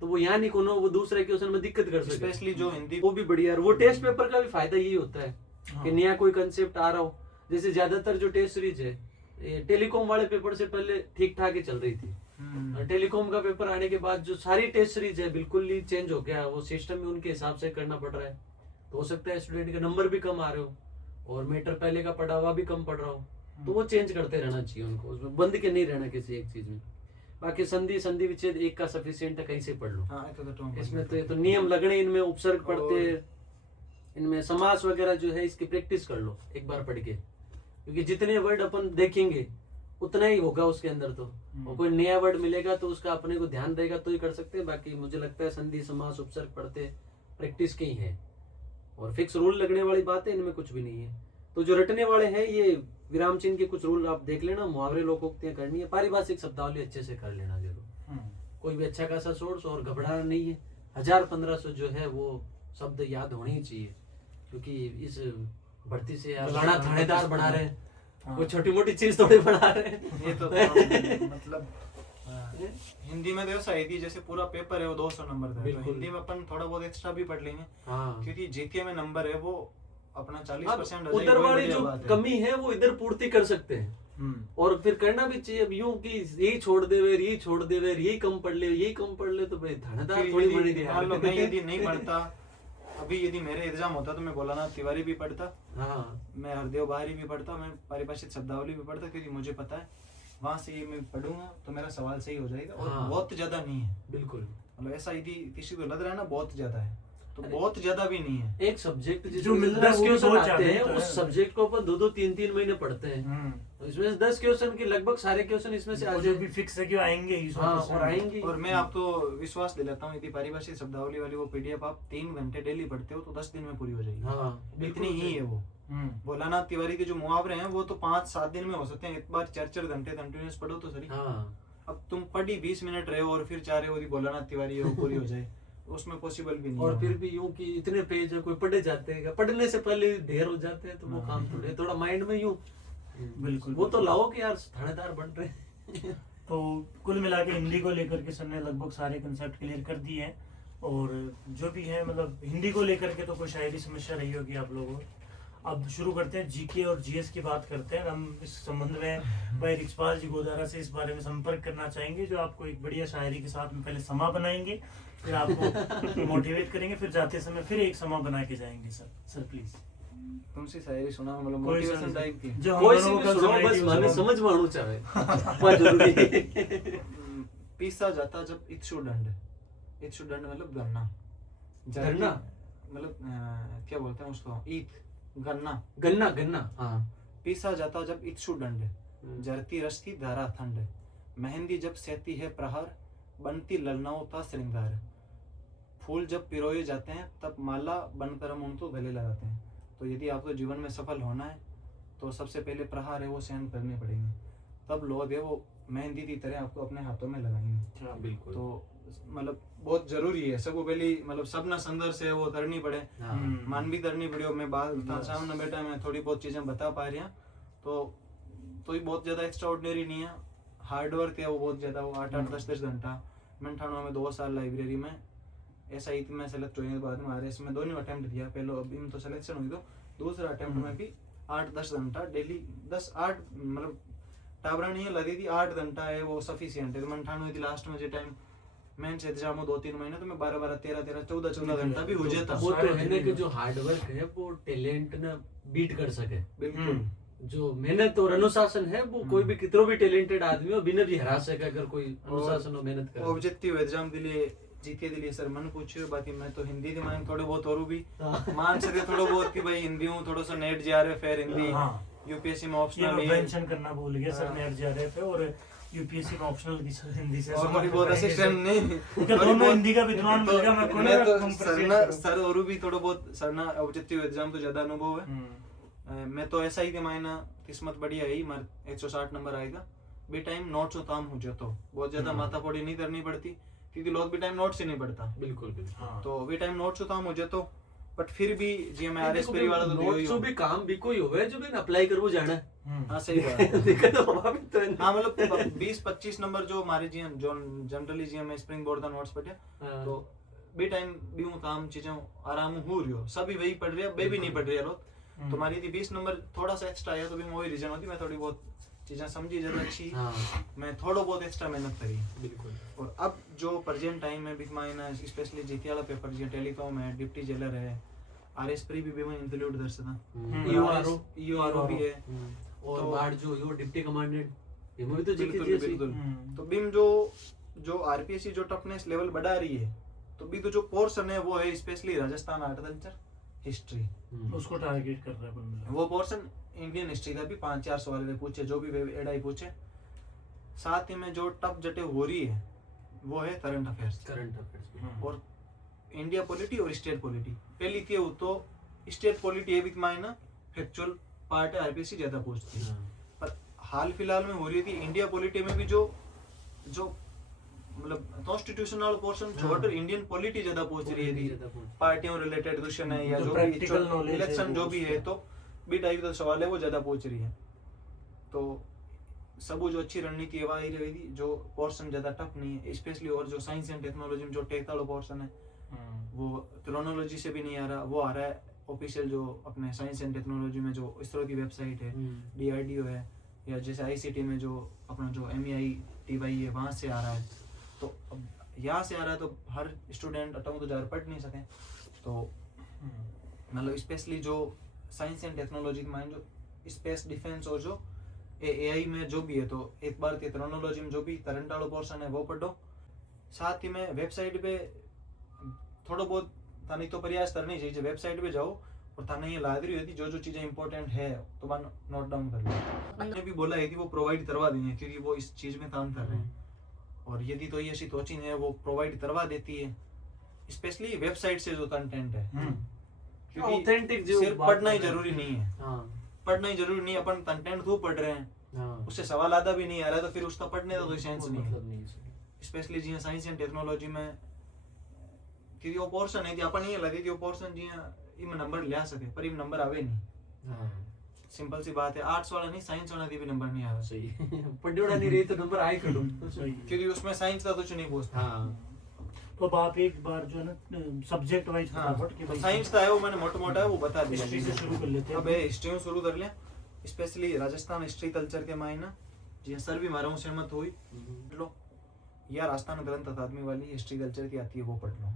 तो वो यहाँ नहीं कोनो, वो दूसरे क्वेश्चन में दिक्कत कर सके। स्पेशली जो हिंदी, वो भी बढ़िया। वो टेस्ट पेपर का भी फायदा यही होता है कि नया कोई कंसेप्ट आ रहा हो। जैसे ज्यादातर जो टेस्ट सीरीज है टेलीकॉम वाले पेपर से पहले ठीक ठाक ही चल रही थी, टेलीकॉम का पेपर आने के बाद जो सारी टेस्ट सीरीज है बिल्कुल ही चेंज हो गया, वो सिस्टम भी उनके हिसाब से करना पड़ रहा है। तो हो सकता है स्टूडेंट के नंबर भी कम आ रहे हो और मैटर पहले का पढ़ा हुआ भी कम पढ़ रहा हो, तो वो चेंज करते रहना चाहिए उनको, उसमें बंद के नहीं रहना किसी एक चीज में। बाकी संधि विच्छेद एक का सफिशिएंट है, कहीं से पढ़ लो। इसमें तो ये तो नियम लगने, इनमें उपसर्ग पढ़ते, इनमें समास वगैरह जो है इसकी प्रैक्टिस कर लो एक बार पढ़ के, क्योंकि जितने वर्ड अपन देखेंगे उतना ही होगा उसके अंदर। तो और कोई नया वर्ड मिलेगा तो उसका अपने को ध्यान रहेगा तो ही कर सकते हैं। बाकी मुझे लगता है संधि समास उपसर्ग पढ़ते प्रैक्टिस की है, और फिक्स रूल लगने वाली बात है इनमें कुछ भी नहीं है। तो जो रटने वाले हैं ये विराम चिन्ह के कुछ रूल आप देख लेना, मुहावरे लोकोक्तियां करनी है, पारिभाषिक शब्दावली अच्छे से कर लेना जरूर, कोई भी अच्छा खासा सोर्स, और घबराना नहीं है। 1000-1500 जो है वो शब्द याद होने ही चाहिए, क्योंकि इस भर्ती से बड़ा थानेदार बना रहे हैं, कोई छोटी मोटी चीज थोड़ी बना रहे हैं। ये तो मतलब हिंदी में तो ऐसा है कि जैसे पूरा पेपर है वो 200 नंबर का है, तो हिंदी में अपन थोड़ा बहुत एक्स्ट्रा भी पढ़ लेंगे, क्योंकि जीके में नंबर है वो अपना 40% उधर वाली जो कमी है वो इधर पूर्ति कर सकते हैं, और फिर करना भी चाहिए। अब यूं कि यही छोड़ दे वे, यही छोड़ दे वे, यही कम पढ़ ले, यही कम पढ़ ले, तो भाई थानेदार थोड़ी बनी गया। मैं यदि नहीं पढ़ता, अभी यदि मेरे एग्जाम होता तो मैं भोलानाथ तिवारी भी पढ़ता, मैं हरदेव बाहरी भी पढ़ता, मैं पारिभाषिक शब्दावली भी पढ़ता, क्योंकि मुझे पता है वहां से ये मैं पढ़ूंगा तो मेरा सवाल सही हो जाएगा। और बहुत ज्यादा नहीं है, बिल्कुल, मतलब ऐसा यदि किसी को लग रहा है ना बहुत ज्यादा है, तो बहुत ज्यादा भी नहीं है। एक सब्जेक्ट जो 10 क्वेश्चन आते हैं उस सब्जेक्ट को अपन 2-2 3-3 महीने पढ़ते हैं, तो इसमें से 10 क्वेश्चन के लगभग सारे क्वेश्चन इसमें से आज भी फिक्स है कि आएंगे ही, और आएंगे। और मैं आपको विश्वास दिलाता हूँ, यदि पारिभाषिक शब्दावली वाली वो पीडीएफ आप 3 घंटे डेली पढ़ते हो तो 10 दिन में पूरी हो जाएगी। इतनी ही है वो। भोलानाथ तिवारी के जो मुहावरे हैं वो तो 5-7 दिन में हो सकते हैं, एक बार 4-4 घंटे कंटिन्यूस पढ़ो तो सही। अब तुम पढ़ी 20 मिनट रहे हो और फिर चाह रहे हो भोलानाथ तिवारी हो पूरी हो जाए, उसमें पॉसिबल भी नहीं। और फिर भी यूं कि इतने पेज है, कोई पढ़े जाते हैं, पढ़ने से पहले ढेर हो जाते हैं, तो वो काम थोड़ा माइंड में यूं बिल्कुल वो तो लाओ कि यार थानेदार बन रहे। तो कुल मिला के हिंदी को लेकर के सर ने लगभग सारे कंसेप्ट क्लियर कर दिए हैं। और जो भी है मतलब हिंदी को लेकर के तो कोई शायरी समस्या रही होगी आप लोगों को। अब शुरू करते हैं जीके और जीएस की बात करते हैं। हम इस संबंध में भाई रिक्सपाल जी गोदारा से इस बारे में संपर्क करना चाहेंगे, जो आपको एक बढ़िया शायरी के साथ में पहले समा बनाएंगे, फिर आपको मोटिवेट करेंगे, फिर जाते समय फिर एक समा बना के जाएंगे। सर प्लीज तुमसे शायरी सुना, मतलब कोई मोटिवेशन सा- टाइप की। जो हम कोई दोनों सी को भी कल सुनो, सुनाई बस थी, माने उसको- समझ में आना चाहे बहुत जरूरी है। पीसा जाता जब इत्सुडंड मतलब गन्ना, गन्ना? मतलब क्या बोलते हैं उसको, ईत, गन्ना। गन्ना गन्ना हाँ। पीसा जाता जब इत्सुडंड, जरती रसती धारा ठंड, मेहंदी जब सहती है प्रहार, बनती ललनाओं का श्रृंगार, फूल जब पिरोए जाते हैं तब माला बनकर हम उनको गले लगाते हैं। तो यदि आपको जीवन में सफल होना है तो सबसे पहले प्रहार है वो सहन करने पड़ेंगे, तब लोग है वो मेहंदी की तरह आपको अपने हाथों में लगाएंगे। हाँ बिल्कुल। तो मतलब बहुत जरूरी है सबको पहले, मतलब सबना संघर्ष है वो करनी पड़े, हाँ मान भी करनी पड़ी। और मैं बात बता सामने बेटा मैं थोड़ी बहुत चीजें बता पा रही हूँ, तो ये बहुत ज्यादा एक्स्ट्रा ऑर्डिनरी नहीं है, हार्ड वर्क है वो बहुत ज्यादा। वो 8-8 10-10 घंटा। मैंने ठाणा में 2 साल लाइब्रेरी में ऐसा ही में सेलेक्ट हुई, बाद में RS में दोनों अटेम्प्ट दिया, पहले अभी में तो सिलेक्शन हुई, तो दूसरा अटेम्प्ट में भी 8-10 घंटा डेली, 10-8 मतलब टाबरा नहीं है लगी थी, 8 घंटा है वो सफिशियंट है। तो मैंने ठाणा हुई थी लास्ट में जो टाइम मैं से एग्जाम हो 2-3 महीने, तो मैं 12-12 13-13 14-14 घंटा भी हो जाता। वो तो है ना कि जो हार्ड वर्क है वो टैलेंट ना बीट कर सके। बिल्कुल। जो मेहनत और अनुशासन है वो कोई भी कितना भी टैलेंटेड आदमी हो बिना भी हरा सके अगर कोई अनुशासन और मेहनत करे। ऑब्जेक्टिव एग्जाम के लिए जीके के लिए सर मन पूछियो, बाकी मैं तो हिंदी के मान थोड़े बहुत और भी मान सके थोड़ा बहुत कि भाई हिंदी हूँ थोड़ा सा नेट जा रहे फिर हिंदी हाँ। यूपीएससी में ये ऑप्शनल मैं है मेंशन करना भूल गया सर, हाँ। नेट जा रहे थे और यूपीएससी में ऑप्शनल की सर हिंदी से और थोड़ी बहुत असिस्टेंट नहीं क्या दोनों हिंदी का विद्वान मिल गया, मैं कोने मैं तो रखूं, सरना करूं। सर और भी थोड़ा बहुत सरना ऑब्जेक्टिव एग्जाम तो ज्यादा अनुभव है। मैं तो ऐसा ही के मायना किस्मत बढ़िया है, मार 160 नंबर आएगा बे टाइम नोट्स हो काम हो जाए तो बहुत ज्यादा माथा पौड़ी नहीं करनी पड़ती, क्योंकि लोग भी टाइम नोट से नहीं पढ़ता। बिल्कुल बिल्कुल। हाँ। तो वे टाइम नोट्स हो काम हो जाए तो, बट फिर भी जी मैं आरएस पेरी वाला तो दियो ही जो हूं। भी काम भी कोई होवे जो भी अप्लाई करवो जाना है। हाँ सही बात है। दिक्कत तो वहाँ भी तो है ना। हाँ मतलब 20-25 नंबर जो हमारे जी जो जनरली जी में स्प्रिंग बोर्ड का नोट्स पढ़े हाँ। तो बे टाइम भी हूं काम चीजें आराम हो रही हो, सभी वही पढ़ रहे हैं, बे भी नहीं पढ़ रहे हैं लोग। तो हमारी यदि 20 नंबर थोड़ा सा एक्स्ट्रा आया तो भी वही रीजन होती, मैं थोड़ी बहुत चीजें समझी ज्यादा अच्छी, हाँ मैं थोड़ा बहुत एक्स्ट्रा मेहनत करी। बिल्कुल। और अब जो प्रेजेंट टाइम में बिग माइना स्पेशली जीटी वाला पेपर जो टेलीकॉम है, डिप्टी जेलर है, आरएस प्री भी मैं इंक्लूड कर सकता, ईओआरओ भी है। और तो- बाढ़ जो यो डिप्टी कमांडेंट ये मूवी तो जीती बिल्कुल थी ऐसी। बिल्कुल। तो बिम जो आरपीएससी जो टफनेस लेवल बढ़ा रही है, तो भी तो जो पोर्शन है वो है स्पेशली राजस्थान आर्टिकल्चर हिस्ट्री, उसको टारगेट कर रहा है कुल मिला के। वो पोर्शन इंडियन हिस्ट्री का भी 5-4 सवाल में पूछे, जो भी एडाई पूछे। साथ ही में जो टफ जटे हो रही है वो है करंट अफेयर्स करंट अफेयर्स। और इंडिया पॉलिटी और स्टेट पॉलिटी। पहली के तो स्टेट पॉलिटी है भी मायना फैक्चुअल पार्ट है, आरपीएससी ज्यादा पूछती है। पर हाल फिलहाल में हो रही थी इंडिया पॉलिटी में भी जो मतलब कॉन्स्टिट्यूशनल पोर्शन छोड़कर इंडियन पॉलिटी ज्यादा पूछ रही है थी, पार्टियों रिलेटेड क्वेश्चन है या जो जो practical knowledge भी है इलेक्शन वो जो भी है, तो भी टाइप का सवाल है वो ज्यादा पूछ रही है। तो सब जो अच्छी रणनीति है वही रही थी, जो पोर्शन ज्यादा टफ नहीं है स्पेशली। और जो साइंस एंड टेक्नोलॉजी में जो टेक वाला पोर्शन है वो क्रोनोलॉजी से भी नहीं आ रहा, वो आ रहा है ऑफिशियल जो अपने साइंस एंड टेक्नोलॉजी में जो इसरो की वेबसाइट है, डीआरडीओ है, या जैसे आईसीटी में जो अपना जो MEITY है वहाँ से आ रहा है। तो अब यहाँ से आ रहा है तो हर स्टूडेंट अटम तो ज़्यादा पढ़ नहीं सके, तो मतलब स्पेशली जो साइंस एंड टेक्नोलॉजी में जो स्पेस डिफेंस और जो AI में जो भी है, तो एक बार के क्रोनोलॉजी में जो भी करंट वाला पोर्शन है वो पढ़ो। साथ ही में वेबसाइट पे थोड़ा बहुत थाने तो प्रयास करनी चाहिए, वेबसाइट पे जाओ और थाने ये लाद रही होती जो चीजें इंपॉर्टेंट है तो मान नोट डाउन कर लो। मैंने भी बोला है कि वो प्रोवाइड करवा देंगे क्योंकि वो इस चीज में काम कर रहे हैं, और यदि तो ये कोचिंग है वो प्रोवाइड करवा देती है, स्पेशली वेबसाइट से जो कंटेंट है, क्योंकि ऑथेंटिक जो सिर्फ बात पढ़ना ही कर रहे हैं। जरूरी नहीं है, हाँ पढ़ना ही जरूरी नहीं है, अपन कंटेंट खूब पढ़ रहे हैं, हाँ उससे सवाल आधा भी नहीं आ रहा तो फिर उसका पढ़ने का कोई सेंस नहीं है। मतलब नहीं है। स्पेशली जी साइंस एंड टेक्नोलॉजी में क्योंकि वो पोर्शन है कि अपन ये लगे कि वो पोर्शन जी इम नंबर ले आ सके, पर इम नंबर आवे नहीं। हाँ सिंपल सी बात है, आर्ट्स वाला नहीं साइंस वाला भी नंबर नहीं आया, सही पढ़ियोड़ा नहीं रही तो नंबर आए करूँ। सही है। क्योंकि उसमें साइंस का कुछ नहीं पूछता। हाँ तो अब आप एक बार जो है ना सब्जेक्ट वाइज हाँ, फटाफट कि तो भाई साइंस का है वो मैंने मोटा मोटा है वो बता दिया। हिस्ट्री से शुरू कर लेते हैं। अब हिस्ट्री में शुरू कर लिया, स्पेशली राजस्थान हिस्ट्री कल्चर के मायना जी सर भी मारा हूँ सहमत हुई लो, या राजस्थान ग्रंथ अकादमी वाली हिस्ट्री कल्चर की आती है वो पढ़ लो,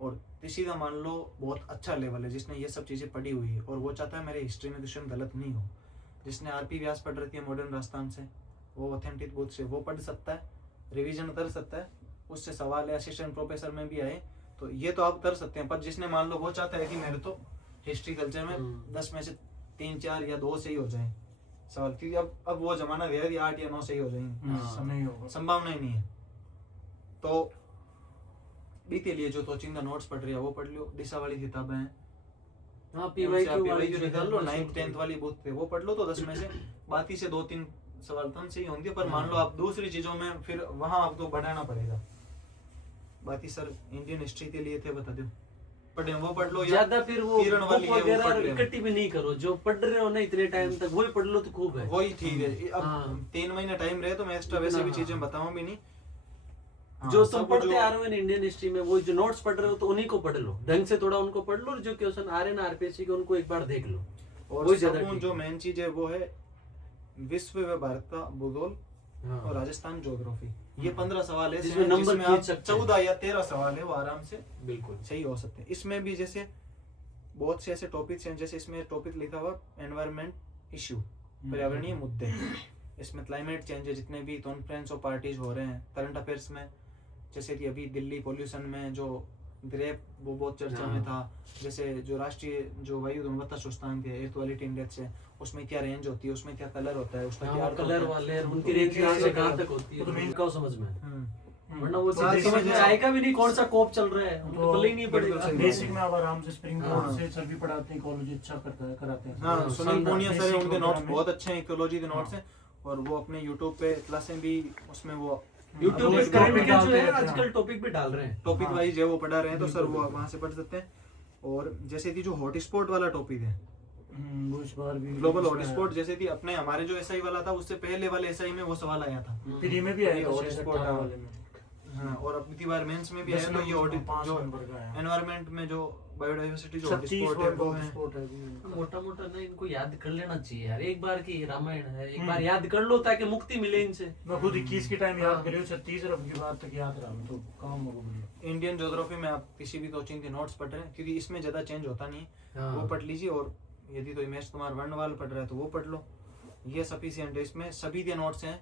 और किसी का मान लो बहुत अच्छा लेवल है जिसने ये सब चीज़ें पढ़ी हुई है और वो चाहता है मेरे हिस्ट्री में क्वेश्चन गलत नहीं हो, जिसने आरपी व्यास पढ़ रखी है मॉडर्न राजस्थान से, वो ऑथेंटिक बुक से वो पढ़ सकता है, रिवीजन कर सकता है, उससे सवाल है असिस्टेंट प्रोफेसर में भी आए तो ये तो आप कर सकते हैं। पर जिसने मान लो वो चाहता है कि मेरे तो हिस्ट्री कल्चर में 10 में से 3 4 या 2 सही हो जाए सवाल, क्योंकि अब वो जमाना गया कि 8 या 9 सही हो जाएंगे, समय होगा, संभावना ही नहीं है। तो बीते लिए जो तो चिंता नोट्स पढ़ रही है वो पढ़ लो, दिशा वाली किताबें हैं, हाँ PYQ वाली जो जो निकाल लो, है, 9th 10th वाली बुक थे वो पढ़ लो, तो 10 में से बाकी से 2-3 सवाल तो सही होंगे, पर मान लो आप दूसरी चीजों में फिर वहां आपको बढ़ाना पड़ेगा। बाकी सर इंडियन हिस्ट्री के लिए थे बता दो, पढ़े वो पढ़ लो, या ज्यादा फिर वो किरण वाली बुक है वो वगैरह पढ़ लेना। इकट्ठी भी नहीं करो, जो पढ़ रहे हो ना इतने टाइम तक वही पढ़ लो तो खूब है। वही ठीक है। अब हाँ। 3 महीने टाइम रहे तो मैं एक्स्ट्रा वैसे भी हाँ। चीजें बताऊं भी नहीं। हाँ, जो तुम सब पढ़ते जो- आ रहे हो इंडियन हिस्ट्री में, वो जो नोट्स पढ़ रहे हो तो उन्हीं को पढ़ लो, ढंग से थोड़ा उनको पढ़ लो, और जो क्वेश्चन आ रहे हैं ना आरपीएससी के उनको एक बार देख लो। और वही ज्यादा सब ठीक जो है। मेन चीज है वो है विश्व व भारत का भूगोल हाँ। और राजस्थान ज्योग्राफी, ये 15 सवाल है जिसमें नंबर जिसमें खींच आप सकते हैं। 14 या 13 सवाल है वो आराम से बिल्कुल सही हो सकते हैं। इसमें भी जैसे बहुत से ऐसे टॉपिक्स हैं, जैसे इसमें टॉपिक लिखा हुआ एनवायरमेंट इश्यू, पर्यावरणीय मुद्दे, इसमें क्लाइमेट चेंज है, जितने भी कॉन्फ्रेंस और पार्टीज हो रहे हैं, करंट अफेयर्स में जैसे कि अभी दिल्ली पोल्यूशन में जो ग्रेप वो बहुत चर्चा में था, जैसे जो राष्ट्रीय जो वायु गुणवत्ता सूचकांक है एयर क्वालिटी इंडेक्स है, उसमें क्या रेंज होती है, उसमें क्या कलर होता है, उसमें क्या हाँ, अर्थ कलर होता है। वाले तो उनकी रेंज कहाँ से कहाँ तक होती तो है, main- उनका समझ में, वरना वो तो सीधे बेसिक समझ में में- आएगा भी नहीं कौन सा कोप चल रहा है, उनको तो पता ही नहीं बिल्कुल पड़ेगा। सही। बेसिक में आप आराम से स्प्रिंग हाँ। बोर्ड से सर भी पढ़ाते हैं, इकोलॉजी अच्छा कराते हैं। हाँ, सुनील शानदार। पूनिया सर है, Basic उनके वगैरह नोट्स में। बहुत अच्छे हैं, इकोलॉजी के नोट्स हैं, और वो अपने यूट्यूब पे क्लासें भी उसमें वो यूट्यूब अब पे वो करंट topic के जो डालते है रहते हैं। आजकल टॉपिक भी डाल रहे हैं। टॉपिक हाँ। वाइज है वो पढ़ा रहे हैं, तो सर बिल्कुल, वो बिल्कुल। वहाँ से पढ़ सकते हैं। और जैसे कि जो हॉटस्पॉट वाला टॉपिक है, वो इस बार भी ग्लोबल इसका- हॉटस्पॉट, जैसे कि अपने हमारे जो एसआई वाला था उससे पहले वाले एसआई में वो सवाल आया था। फ्री में भी आया ये था शायद hotspot 18 हाँ। वाले में। हाँ, और अब की बार मेंस में भी 10 आया, तो ये नंबर, 5 जो नंबर का आया। एनवायरनमेंट में जो बायोडाइवर्सिटी जो 36 हॉटस्पॉट है वो है। हॉटस्पॉट है अभी। मोटा मोटा ना इनको याद कर लेना चाहिए यार, एक बार की रामायण है, एक हम्म। बार याद कर लो ताकि मुक्ति मिले इनसे। मैं खुद 21 के टाइम याद हाँ। करियो, 36 और अब की बात तक याद रहा तो काम होगा बढ़िया। इंडियन ज्योग्राफी में आप किसी भी कोचिंग के नोट्स पढ़ रहे हैं, क्योंकि इसमें ज्यादा चेंज होता नहीं है, हाँ। वो पढ़ लीजिए। और यदि तो इमेज कुमार वर्णवाल पढ़ रहा है तो वो पढ़ लो, ये सफिशिएंट है। इसमें सभी के नोट्स हैं,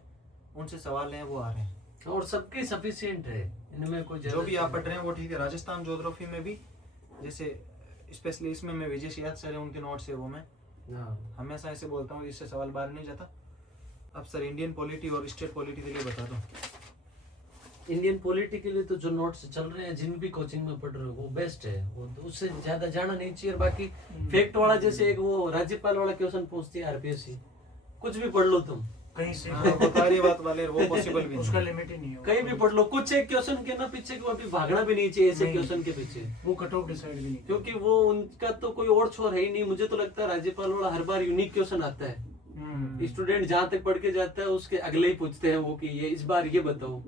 उनसे सवाल हैं वो आ रहे हैं, और सबके सफिशिएंट है, इनमें कोई जो भी आप पढ़ रहे हैं वो ठीक है। राजस्थान ज्योग्राफी में भी जैसे स्पेशली इसमें मैं विजय सियाद सर है उनके नोट्स है वो मैं हाँ। हमेशा ऐसे बोलता हूँ, इससे सवाल बाहर नहीं जाता। अब सर इंडियन पॉलिटी और स्टेट पॉलिटी के लिए बता दो। इंडियन पॉलिटी के लिए तो जो नोट्स चल रहे हैं, जिन भी कोचिंग में पढ़ रहे हो वो बेस्ट है, वो तो उससे ज्यादा जाना नहीं चाहिए। और बाकी फैक्ट वाला जैसे एक वो राज्यपाल वाला क्वेश्चन पूछती है आरपीएससी, कुछ भी पढ़ लो तुम, कहीं से हाँ, वो कार्यवाद वाले वो पॉसिबल भी उसका नहीं। लिमिट ही नहीं होगा। कहीं भी पढ़ लो, कुछ एक क्वेश्चन के ना पीछे को अभी भागना भी नहीं चाहिए ऐसे नहीं। क्वेश्चन के पीछे, वो कट ऑफ डिसाइड भी नहीं क्योंकि वो उनका तो कोई और छोर है ही नहीं। मुझे तो लगता है राज्यपाल वाला हर बार यूनिक क्वेश्चन आता है, स्टूडेंट जहाँ तक पढ़ के जाता है उसके अगले ही पूछते हैं वो कि ये इस बार ये बताओ।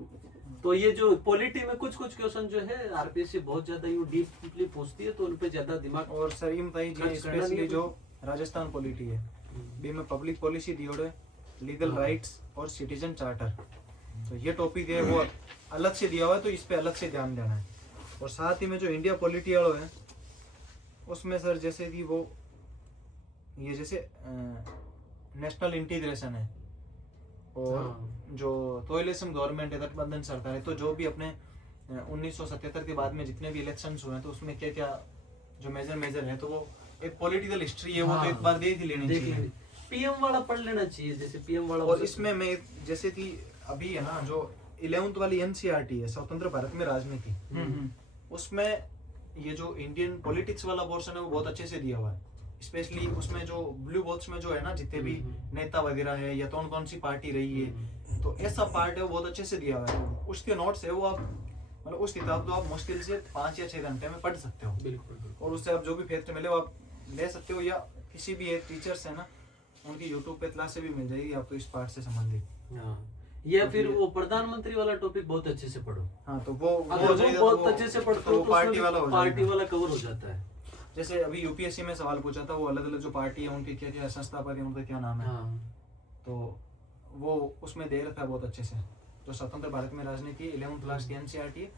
तो ये जो पॉलिटी में कुछ कुछ क्वेश्चन जो है आरपीएससी बहुत ज्यादा यू डीपली पूछती है, तो उन पे ज्यादा दिमाग और सर इन ताई जी खर्च करना स्पेशली नहीं जो राजस्थान पॉलिटी है बी में पब्लिक पॉलिसी दी है, लीगल हाँ। राइट्स और सिटीजन चार्टर, तो ये टॉपिक है वो अलग से दिया हुआ है, तो इस पे अलग से ध्यान देना है। और साथ ही में जो इंडिया पॉलिटी वालों है उसमें सर जैसे कि वो ये जैसे नेशनल इंटीग्रेशन है, और हाँ। जो कोएलिशन गवर्नमेंट है, गठबंधन सरकार है, तो जो भी अपने 1977 के बाद में जितने भी इलेक्शंस हुए हैं तो उसमें क्या क्या जो मेजर है, तो वो एक पॉलिटिकल हिस्ट्री है, वो तो हाँ। एक बार देख ही लेनी देख चाहिए। लीजिए, पीएम वाला पढ़ लेना चाहिए, जैसे पीएम वाला और इसमें मैं जैसे कि अभी है ना जो 11th वाली एनसीईआरटी है, स्वतंत्र भारत में राजनीति, उसमें ये जो इंडियन पॉलिटिक्स वाला पोर्शन है वो बहुत अच्छे से दिया हुआ है। स्पेशली उसमें जो ब्लू बॉक्स में जो है ना जितने भी नेता वगैरह है या कौन कौन सी पार्टी रही है, तो ऐसा पार्ट है वो बहुत अच्छे से दिया हुआ है। उसके नोट्स है वो आप मतलब उस किताब को आप मुश्किल से 5 या 6 घंटे में पढ़ सकते हो, बिल्कुल बिल्कुल। और उससे आप जो भी फैक्ट मिले वो आप ले सकते हो, या किसी भी एक टीचर से ना उनकी यूट्यूब पे क्लासें भी मिल जाएगी आपको इस पार्ट से संबंधित। हाँ, या फिर वो प्रधानमंत्री वाला टॉपिक बहुत अच्छे से पढ़ो। हाँ तो वो अगर हो वो जाएगा बहुत तो अच्छे से पढ़ते तो हो वो तो पार्टी उसमें वाला हो पार्टी जाएगा। वाला कवर हो जाता है। जैसे अभी यूपीएससी में सवाल पूछा था, वो अलग अलग जो पार्टी है उनके क्या क्या संस्थापक है, उनका क्या नाम है, हाँ, तो वो उसमें दे रखा है बहुत अच्छे से। जो स्वतंत्र भारत में राजनीति 11th क्लास की एनसीईआरटी है,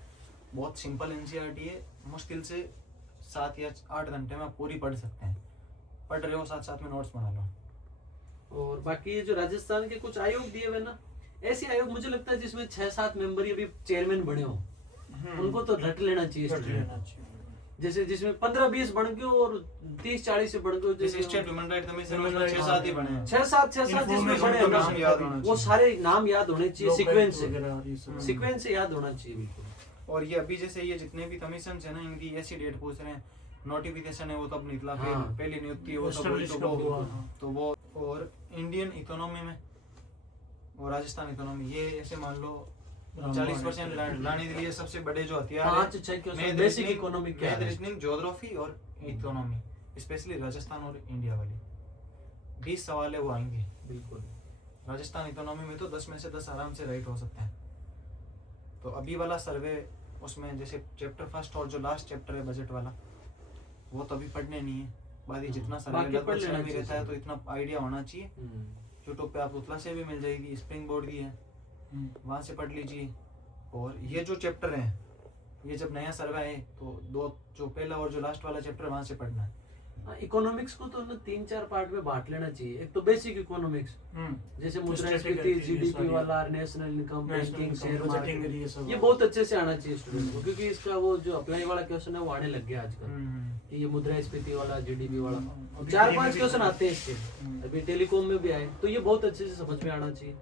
बहुत सिंपल एनसीईआरटी है, मुश्किल से 7 या 8 घंटे में आप पूरी पढ़ सकते हैं। पढ़ रहे हो साथ साथ में नोट्स बना लो। और बाकी ये जो राजस्थान के कुछ आयोग दिए हुए ना, ऐसे आयोग मुझे लगता है जिसमें 6-7 मेंबर ही अभी चेयरमैन बने हो, उनको तो रट लेना चाहिए रट student। लेना चाहिए। जैसे जिसमें 15-20 बन गए और 30-40 से बन गए, जैसे स्टेट ह्यूमन राइट कमीशन में 6-7 ही बने हैं। 6-7 जिसमें Information बने हैं ना, कमीशन याद होना वो चाहिए। सारे नाम याद होने चाहिए, सीक्वेंस से, से सीक्वेंस से याद होना चाहिए बिल्कुल। और ये अभी जैसे ये जितने भी कमीशन है ना, इनकी ऐसी डेट पूछ रहे हैं, नोटिफिकेशन है वो तब निकला, फिर हाँ। पहली नियुक्ति है वो तब हुई, Establish कब हुआ, हाँ। तो वो और इंडियन इकोनॉमी में और राजस्थान इकोनॉमी, ये ऐसे मान लो 40% लाने के लिए सबसे बड़े जो हथियार है 5-6 क्वेश्चन बेसिक इकोनॉमिक क्या है, रीजनिंग, ज्योग्राफी और इकोनॉमी, स्पेशली राजस्थान और इंडिया वाली 20 सवाल है वो आएंगे। बिल्कुल। राजस्थान इकोनॉमी में तो 10 में से 10 आराम से राइट हो सकते हैं। तो अभी वाला सर्वे उसमें जैसे चैप्टर फर्स्ट और जो लास्ट चैप्टर है बजट वाला, वो तो अभी पढ़ने नहीं है, बाकी जितना सर्वे बाकी पढ़ लगभग लेना समय भी रहता है तो चाहिए। इतना आइडिया होना चाहिए। हम्म। यूट्यूब पे आप उतला से भी मिल जाएगी, स्प्रिंग बोर्ड की है, वहाँ से पढ़ लीजिए। और ये जो चैप्टर है, ये जब नया सर्वे है तो दो जो पहला और जो लास्ट वाला चैप्टर वहाँ से पढ़ना है। इकोनॉमिक्स को तो ना 3-4 पार्ट में बांट लेना चाहिए। एक तो बेसिक इकोनॉमिक्स, जैसे मुद्रास्फीति, Statistical, जीडीपी ये वाला, national income, banking, share market, ये ये बहुत अच्छे से आना चाहिए स्टूडेंट को, क्योंकि इसका वो जो अप्लाई वाला क्वेश्चन है वो आने लग गया आजकल, कि ये मुद्रास्फीति वाला, जीडीपी वाला, अभी 4-5 भी क्वेश्चन भी- आते हैं इसके। अभी टेलीकॉम में भी आए, तो ये बहुत अच्छे से समझ में आना चाहिए।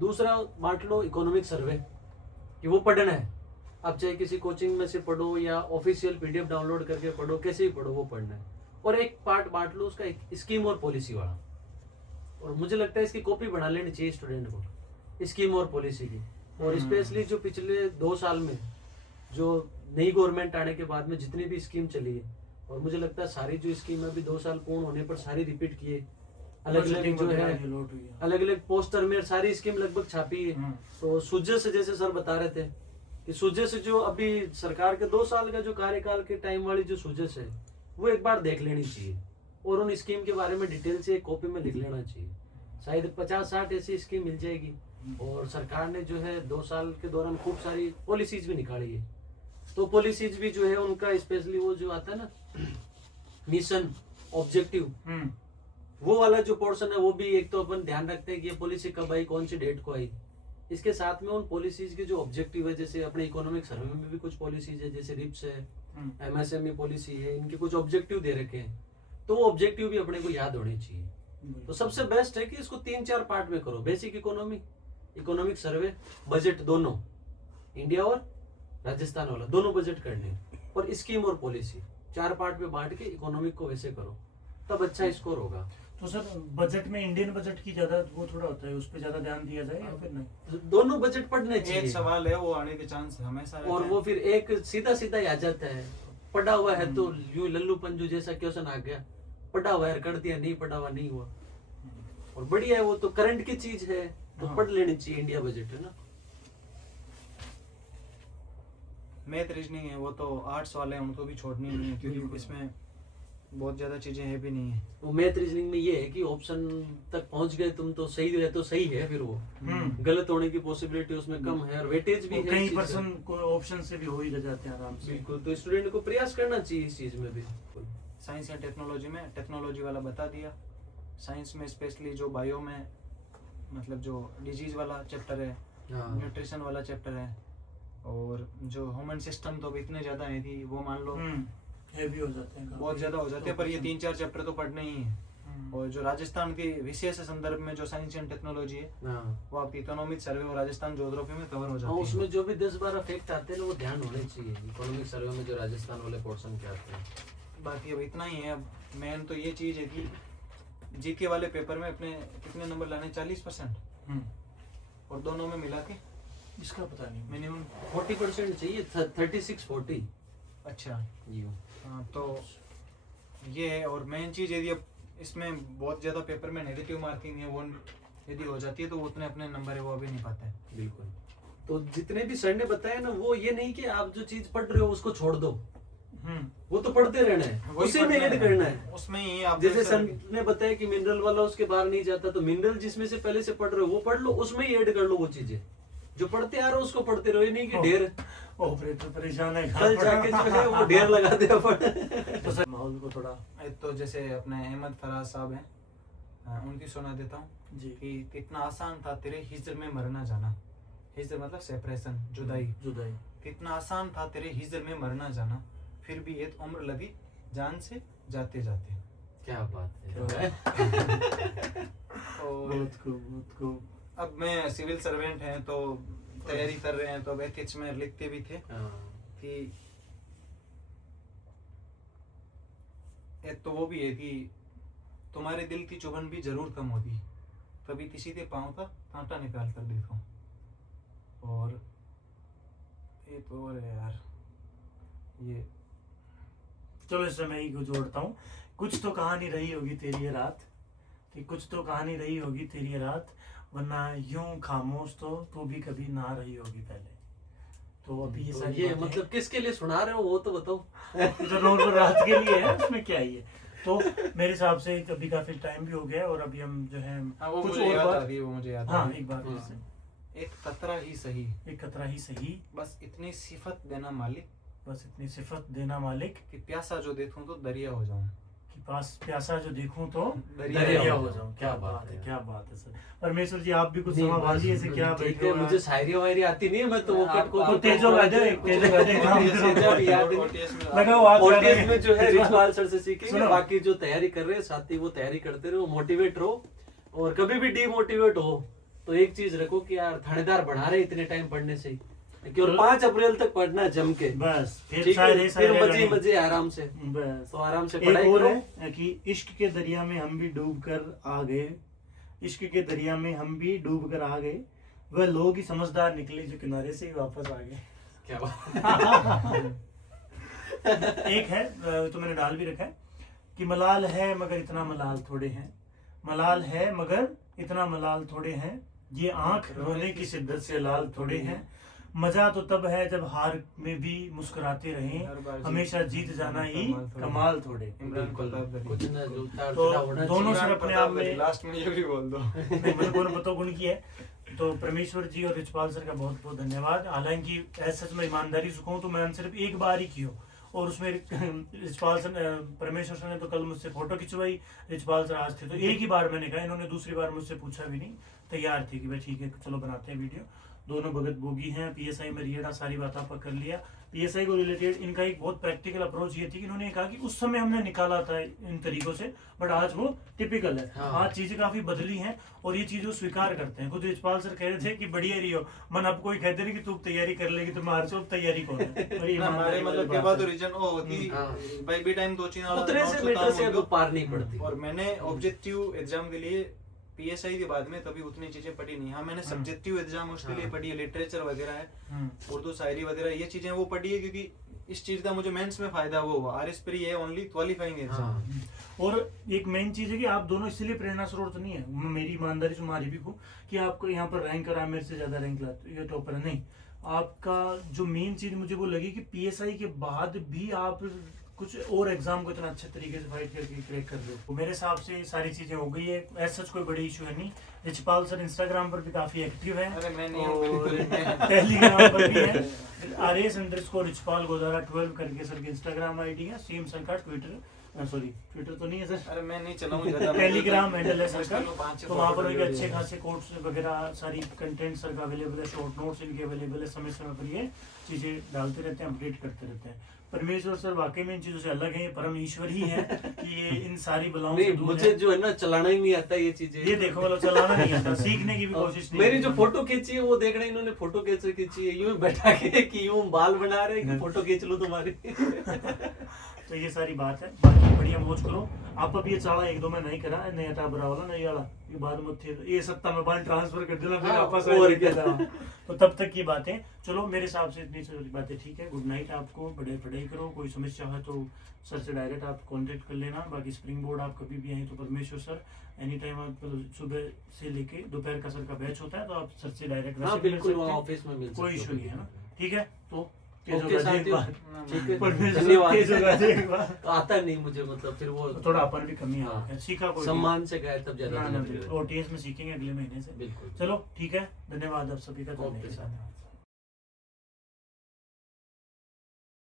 दूसरा बांट लो इकोनॉमिक सर्वे, कि वो पढ़ना है, आप चाहे किसी कोचिंग में से पढ़ो या ऑफिशियल पीडीएफ डाउनलोड करके पढ़ो, कैसे ही पढ़ो, वो पढ़ना है। और एक पार्ट बांट लो उसका स्कीम और पॉलिसी वाला, और मुझे लगता है इसकी कॉपी बना लेनी चाहिए स्टूडेंट को, स्कीम और पॉलिसी की। और स्पेशली जो पिछले 2 साल में जो नई गवर्नमेंट आने के बाद में जितनी भी स्कीम चली है, और मुझे लगता है सारी जो स्कीम अभी 2 साल पूर्ण होने पर सारी रिपीट किए, अलग अलग जो है अलग अलग पोस्टर में सारी स्कीम लगभग छापी है। तो सूझे से, जैसे सर बता रहे थे कि सूझे से जो अभी सरकार के 2 साल का जो कार्यकाल के टाइम वाली जो सूझे है, वो एक बार देख लेनी चाहिए, और उन स्कीम के बारे में डिटेल से एक कॉपी में लिख लेना चाहिए। शायद 50-60 ऐसी स्कीम मिल जाएगी। और सरकार ने जो है 2 साल के दौरान खूब सारी पॉलिसीज भी निकाली है, तो पॉलिसीज भी जो है उनका स्पेशली वो जो आता है ना मिशन ऑब्जेक्टिव, वो वाला जो पोर्शन है वो भी एक तो अपन ध्यान रखते हैं कि ये पॉलिसी कब आई, कौन सी डेट को आई। इसके साथ में उन पॉलिसीज के जो ऑब्जेक्टिव है, जैसे अपने इकोनॉमिक सर्वे में भी कुछ पॉलिसीज है, जैसे रिप्स है, एमएसएमई पॉलिसी है, इनके कुछ ऑब्जेक्टिव दे रखे हैं, तो वो ऑब्जेक्टिव भी अपने को याद होने चाहिए। तो सबसे बेस्ट है कि इसको 3-4 पार्ट में करो, basic economy, economic survey, budget, दोनों इंडिया और राजस्थान वाला दोनों बजट करने, और स्कीम और पॉलिसी 4 पार्ट में बांट के इकोनॉमिक को वैसे करो, तब अच्छा स्कोर होगा। तो सर बजट में इंडियन बजट की ज्यादा वो थोड़ा होता है, उस पर ज्यादा ध्यान दिया जाए या फिर नहीं? दोनों बजट पढ़ने एक चाहिए, सवाल है वो आने के चांस हमेशा रहते और हैं। वो फिर एक सीधा सीधा ही आ जाता है, पढ़ा हुआ है तो यूं लल्लू पंजू जैसा क्वेश्चन आ गया, पढ़ा हुआ है कर दिया, नहीं पढ़ा हुआ नहीं हुआ। और बढ़िया है, वो तो करंट की चीज है, तो हाँ। पढ़ लेनी चाहिए, इंडिया बजट है ना। मैथ रीजनिंग है वो तो आर्ट्स वाले हैं, उनको भी छोड़नी नहीं है, क्योंकि इसमें बहुत ज्यादा चीजें है भी नहीं है। वो मैथ रीजनिंग में ये है कि ऑप्शन तक पहुंच गए तुम तो सही है, तो सही है, फिर वो गलत होने की पॉसिबिलिटी उसमें कम है, और वेटेज भी है कई इस चीज़ का। पर्सन को ऑप्शन से भी हो ही जाते हैं आराम से। बिल्कुल, तो स्टूडेंट को प्रयास करना चाहिए इस चीज में भी। साइंस या टेक्नोलॉजी में टेक्नोलॉजी वाला बता दिया। साइंस में स्पेशली जो बायो में मतलब जो डिजीज वाला चैप्टर है, हाँ। न्यूट्रिशन वाला चैप्टर है, और जो ह्यूमन सिस्टम तो अभी इतने ज्यादा नहीं थी, वो मान लो हेवी हो जाते हैं, बहुत ज्यादा हो जाते हैं, पर ये 3-4 चैप्टर तो पढ़ने ही है। और जो राजस्थान के विशेष संदर्भ में जो साइंस एंड टेक्नोलॉजी है, हाँ। वो आपकी इकोनॉमिक सर्वे और राजस्थान ज्योग्राफी में कवर हो हाँ, जाती है। उसमें जो भी 10-12 फैक्ट आते हैं ना, वो ध्यान होने चाहिए इकोनॉमिक सर्वे में, जो राजस्थान वाले पोर्शन के आते हैं। बाकी अब इतना ही है। अब मेन तो ये चीज है कि जीके वाले पेपर में अपने कितने नंबर लाने, 40%, और दोनों में मिला के इसका पता नहीं। मिनिमम 40% चाहिए, 36-40। अच्छा। यूं। हाँ, तो ये है। और मेन चीज यदि अब इसमें बहुत ज़्यादा पेपर में नेगेटिव मार्किंग है, वो यदि हो जाती है तो वो उतने अपने नंबर है वो अभी नहीं पाते हैं। बिल्कुल। तो जितने भी सर ने बताया ना, वो ये नहीं कि आप जो चीज पढ़ रहे हो उसको छोड़ दो, वो तो पढ़ते रहना है, वही उसी में पढ़ना ऐड करना है। उसमें ही आप जैसे सर ने बताया कि मिनरल वाला उसके बाहर नहीं जाता, तो मिनरल जिसमें से पहले से पढ़ रहे हो वो पढ़ लो, उसमें ही ऐड कर लो वो चीजें जो पढ़ते आ रहे हो उसको पढ़ते रहो। ये नहीं कि ढेर ऑपरेटर परेशान है कल जाके जो है वो ढेर लगा दे तो सर माहौल को थोड़ा तो जैसे अपने अहमद फराज साहब हैं, उनकी सुना देता हूँ जी कि कितना आसान था तेरे हिज्र में मरना जाना। हिज्र मतलब सेपरेशन, जुदाई। जुदाई कितना आसान था तेरे हिज्र में मरना जाना, फिर भी एक उम्र लगी जान से जाते जाते। क्या बात है। और बहुत खूब। अब मैं सिविल सर्वेंट हैं तो तैयारी कर रहे हैं, तो अब एथिक्स में लिखते भी थे कि एक तो वो भी है कि तुम्हारे दिल की चुभन भी जरूर कम होती, कभी किसी के पाँव का कांटा निकाल कर देखो। और एक और है यार, ये चलो इसमें मैं ही कुछ जोड़ता हूँ। कुछ तो कहानी रही होगी तेरी ये रात, कि कुछ तो कहानी रही होगी तेरी ये रात, वरना यूं खामोश तो तू भी कभी ना रही होगी पहले। तो अभी ये तो सारी ये बातें- मतलब किसके लिए सुना रहे हो वो तो बताओ। जो नॉर्मल रात के लिए है उसमें क्या ही है। तो मेरे हिसाब से अभी काफी टाइम भी हो गया है और अभी हम जो है हाँ, वो कुछ मुझे और याद आ बात- रही है, वो मुझे याद आ हाँ रही है। एक बार फिर हाँ। से एक कतरा ही सही, एक कतरा ही सही, बस इतनी सिफत देना मालिक बस इतनी सिफत देना मालिक, कि प्यासा जो देखूं तो दरिया हो जाऊं। कि पास प्यासा जो देखूं तो दरिया दरिया हो हो जाऊं। जाऊं। क्या क्या बात बात है, है। क्या बात है सर। परमेश्वर जी आप भी कुछ नहीं, समाभाली बस से क्या ठीक बैठे है, हो मुझे यार। शायरी वायरी आती नहीं है, मैं तो वो कट को आप- तो तेजो गा दे, तेजो गा दे, काम OTS करो। भी याद नहीं। OTS में लगाओ आप OTS में जो है रिचपाल सर से सीखेंगे, सुनो। बाकी जो तैयारी कर रहे हैं साथी वो तैयारी करते रहो, मोटिवेट रहो। और कभी भी डीमोटिवेट हो तो एक चीज रखो कि यार थानेदार बढ़ा रहे इतने टाइम पढ़ने से ही, केवल 5 अप्रैल तक पढ़ना है जम के, बस फिर ठीक शायद है, ये फिर सारे मजे गाने- मजे आराम से, बस तो आराम से एक पढ़ाई और करो। है कि इश्क के दरिया में हम भी डूब कर आ गए, इश्क के दरिया में हम भी डूब कर आ गए, वह लोग ही समझदार निकले जो किनारे से ही वापस आ गए। क्या बात। एक है तो मैंने डाल भी रखा है कि मलाल है मगर इतना मलाल थोड़े हैं, मलाल है मगर इतना मलाल थोड़े हैं, ये आंख रोने की शिद्दत से लाल थोड़े हैं, मजा तो तब है जब हार में भी मुस्कुराते हर रहें, बार हमेशा जीत जाना ही कमाल थोड़े। इमरान बिल्कुल, प्रताप दरी। कुछ ना जो उतार तो चढ़ाव होना दोनों चाहिए। सर अपने आप में- लास्ट में ये भी बोल दो। नहीं, मतलब दोनों पतों गुण की है। तो परमेश्वर जी और रिचपाल सर का बहुत बहुत धन्यवाद। हालांकि सच में ईमानदारी से कहूं तो मैंने सिर्फ एक बार ही की हो, और उसमें रिचपाल सर परमेश्वर सर ने तो कल मुझसे फोटो खिंचवाई, रिचपाल सर आज थे, तो एक ही बार मैंने कहा, इन्होंने दूसरी बार मुझसे पूछा भी नहीं, तैयार थे कि भाई ठीक है चलो बनाते हैं वीडियो। दोनों भगत बोगी हैं, पीएसआई में रिएटा, सारी बात आपका कर लिया। पीएसआई को रिलेटेड इनका एक बहुत प्रैक्टिकल अप्रोच ये थी कि इन्होंने कहा कि उस समय हमने निकाला था इन तरीकों से, बट आज वो टिपिकल है। हाँ। आज चीजें काफी बदली हैं और ये चीजें वो स्वीकार करते हैं। खुद रिचपाल सर कह रहे थे कि बढ़िया रही हो मन, अब कोई कहते नहीं कि तू तैयारी कर लेगी, तुम्हारे से तैयारी कौन है। और ये ना हमारे ईमानदारी मतलब वाली के बात बाद है। रीजन वो होती हाँ। भाई बी टाइम दो चीज उतने से मीटर से अब पार नहीं पड़ती। और मैंने ऑब्जेक्टिव एग्जाम के लिए पीएसआई के बाद में कभी उतनी चीजें पढ़ी नहीं। हाँ मैंने सब्जेक्टिव एग्जाम उसके लिए हाँ। पढ़ी है, लिटरेचर वगैरह है, हम्म। उर्दू शायरी वगैरह, ये चीजें वो पढ़ी है क्योंकि इस चीज का मुझे मेंस में फायदा वो हुआ। आरएस पर ये ओनली क्वालिफाइंग एग्जाम। हाँ। और एक मेन चीज है कि आप दोनों इसलिए प्रेरणा स्रोत नहीं है, मेरी ईमानदारी से तुम्हारी भी को, कि आपको यहाँ पर रैंक करा मेरे से ज्यादा रैंक लाते ये टॉपर है नहीं। आपका जो मेन चीज मुझे वो लगी कि पीएसआई के बाद भी आप कुछ और एग्जाम को इतना अच्छे तरीके से फाइट करके क्रैक कर रहे हो। मेरे हिसाब से सारी चीजें हो गई है, ऐसा कोई बड़ी इशू है नहीं। रिचपाल सर इंस्टाग्राम पर भी काफी एक्टिव है अरे मैं नहीं और हूँ। टेलीग्राम पर भी है, RS_रिचपाल गोदारा 12 करके सर की इंस्टाग्राम आईडी है, सेम सर का ट्विटर, सॉरी ट्विटर तो नहीं है सर, अरे मैं नहीं चलाऊं ज्यादा। टेलीग्राम हैंडल है सर का, मुश्किल 5-6 तो वहाँ पर भी फोटो अच्छे वीडियो खासे कोट्स वगैरह सारी कंटेंट सर का अवेलेबल है, शॉर्ट नोट्स इनके अवेलेबल है, समय समय पर ये चीजें डालते रहते हैं, अपडेट करते रहते हैं। परमेश्वर सर वाकई में इन चीजों से अलग है, ये परम ईश्वर ही है कि ये इन सारी बलाओं से नहीं, दूर मुझे है। जो है ना चलाना ही नहीं आता ये चीजें। ये देखो मतलब चलाना नहीं आता, सीखने की भी कोशिश नहीं मेरी की। जो फोटो खींची है वो देख रहे हैं, इन्होंने फोटो कैसे खींची है, यूं बैठा के कि यूं बाल बना रहे हैं कि फोटो खींच लो तुम्हारी। तो ये सारी बात है, बाकी बढ़िया मौज करो। आप अब ये चाला 1-2 में नहीं करा नया टाबरा वाला नहीं वाला, ये बाद में थे ये 7 में बाल ट्रांसफर कर देना फिर हाँ, वापस और क्या क्या। था। तो तब तक की बातें, चलो मेरे हिसाब से इतनी सारी बातें ठीक है। गुड नाइट आपको, पढ़ाई करो, कोई समस्या है तो सर से डायरेक्ट आप कांटेक्ट कर लेना। बाकी स्प्रिंग बोर्ड आप कभी भी आए तो परमेश्वर सर एनी टाइम आप सुबह से लेके दोपहर का सर का बैच होता है, तो आप सर से डायरेक्ट हाँ बिल्कुल, वहाँ ऑफिस में मिल कोई सकते इशू हो। नहीं है ना, ठीक है। तो तेज ओके होगा जी एक साथियों, बार। ठीक है, परमेश्वर धन्यवाद। तेज होगा जी एक बार। तो आता नहीं मुझे, मतलब फिर वो तो थोड़ा अपन भी कमी हाँ। है, सीखा कोई सम्मान से गए तब ज्यादा ना बेहतर है। OTS में सीखेंगे अगले महीने से। बिल्कुल। चलो ठीक है, धन्यवाद आप सभी का, ओके, धन्यवाद।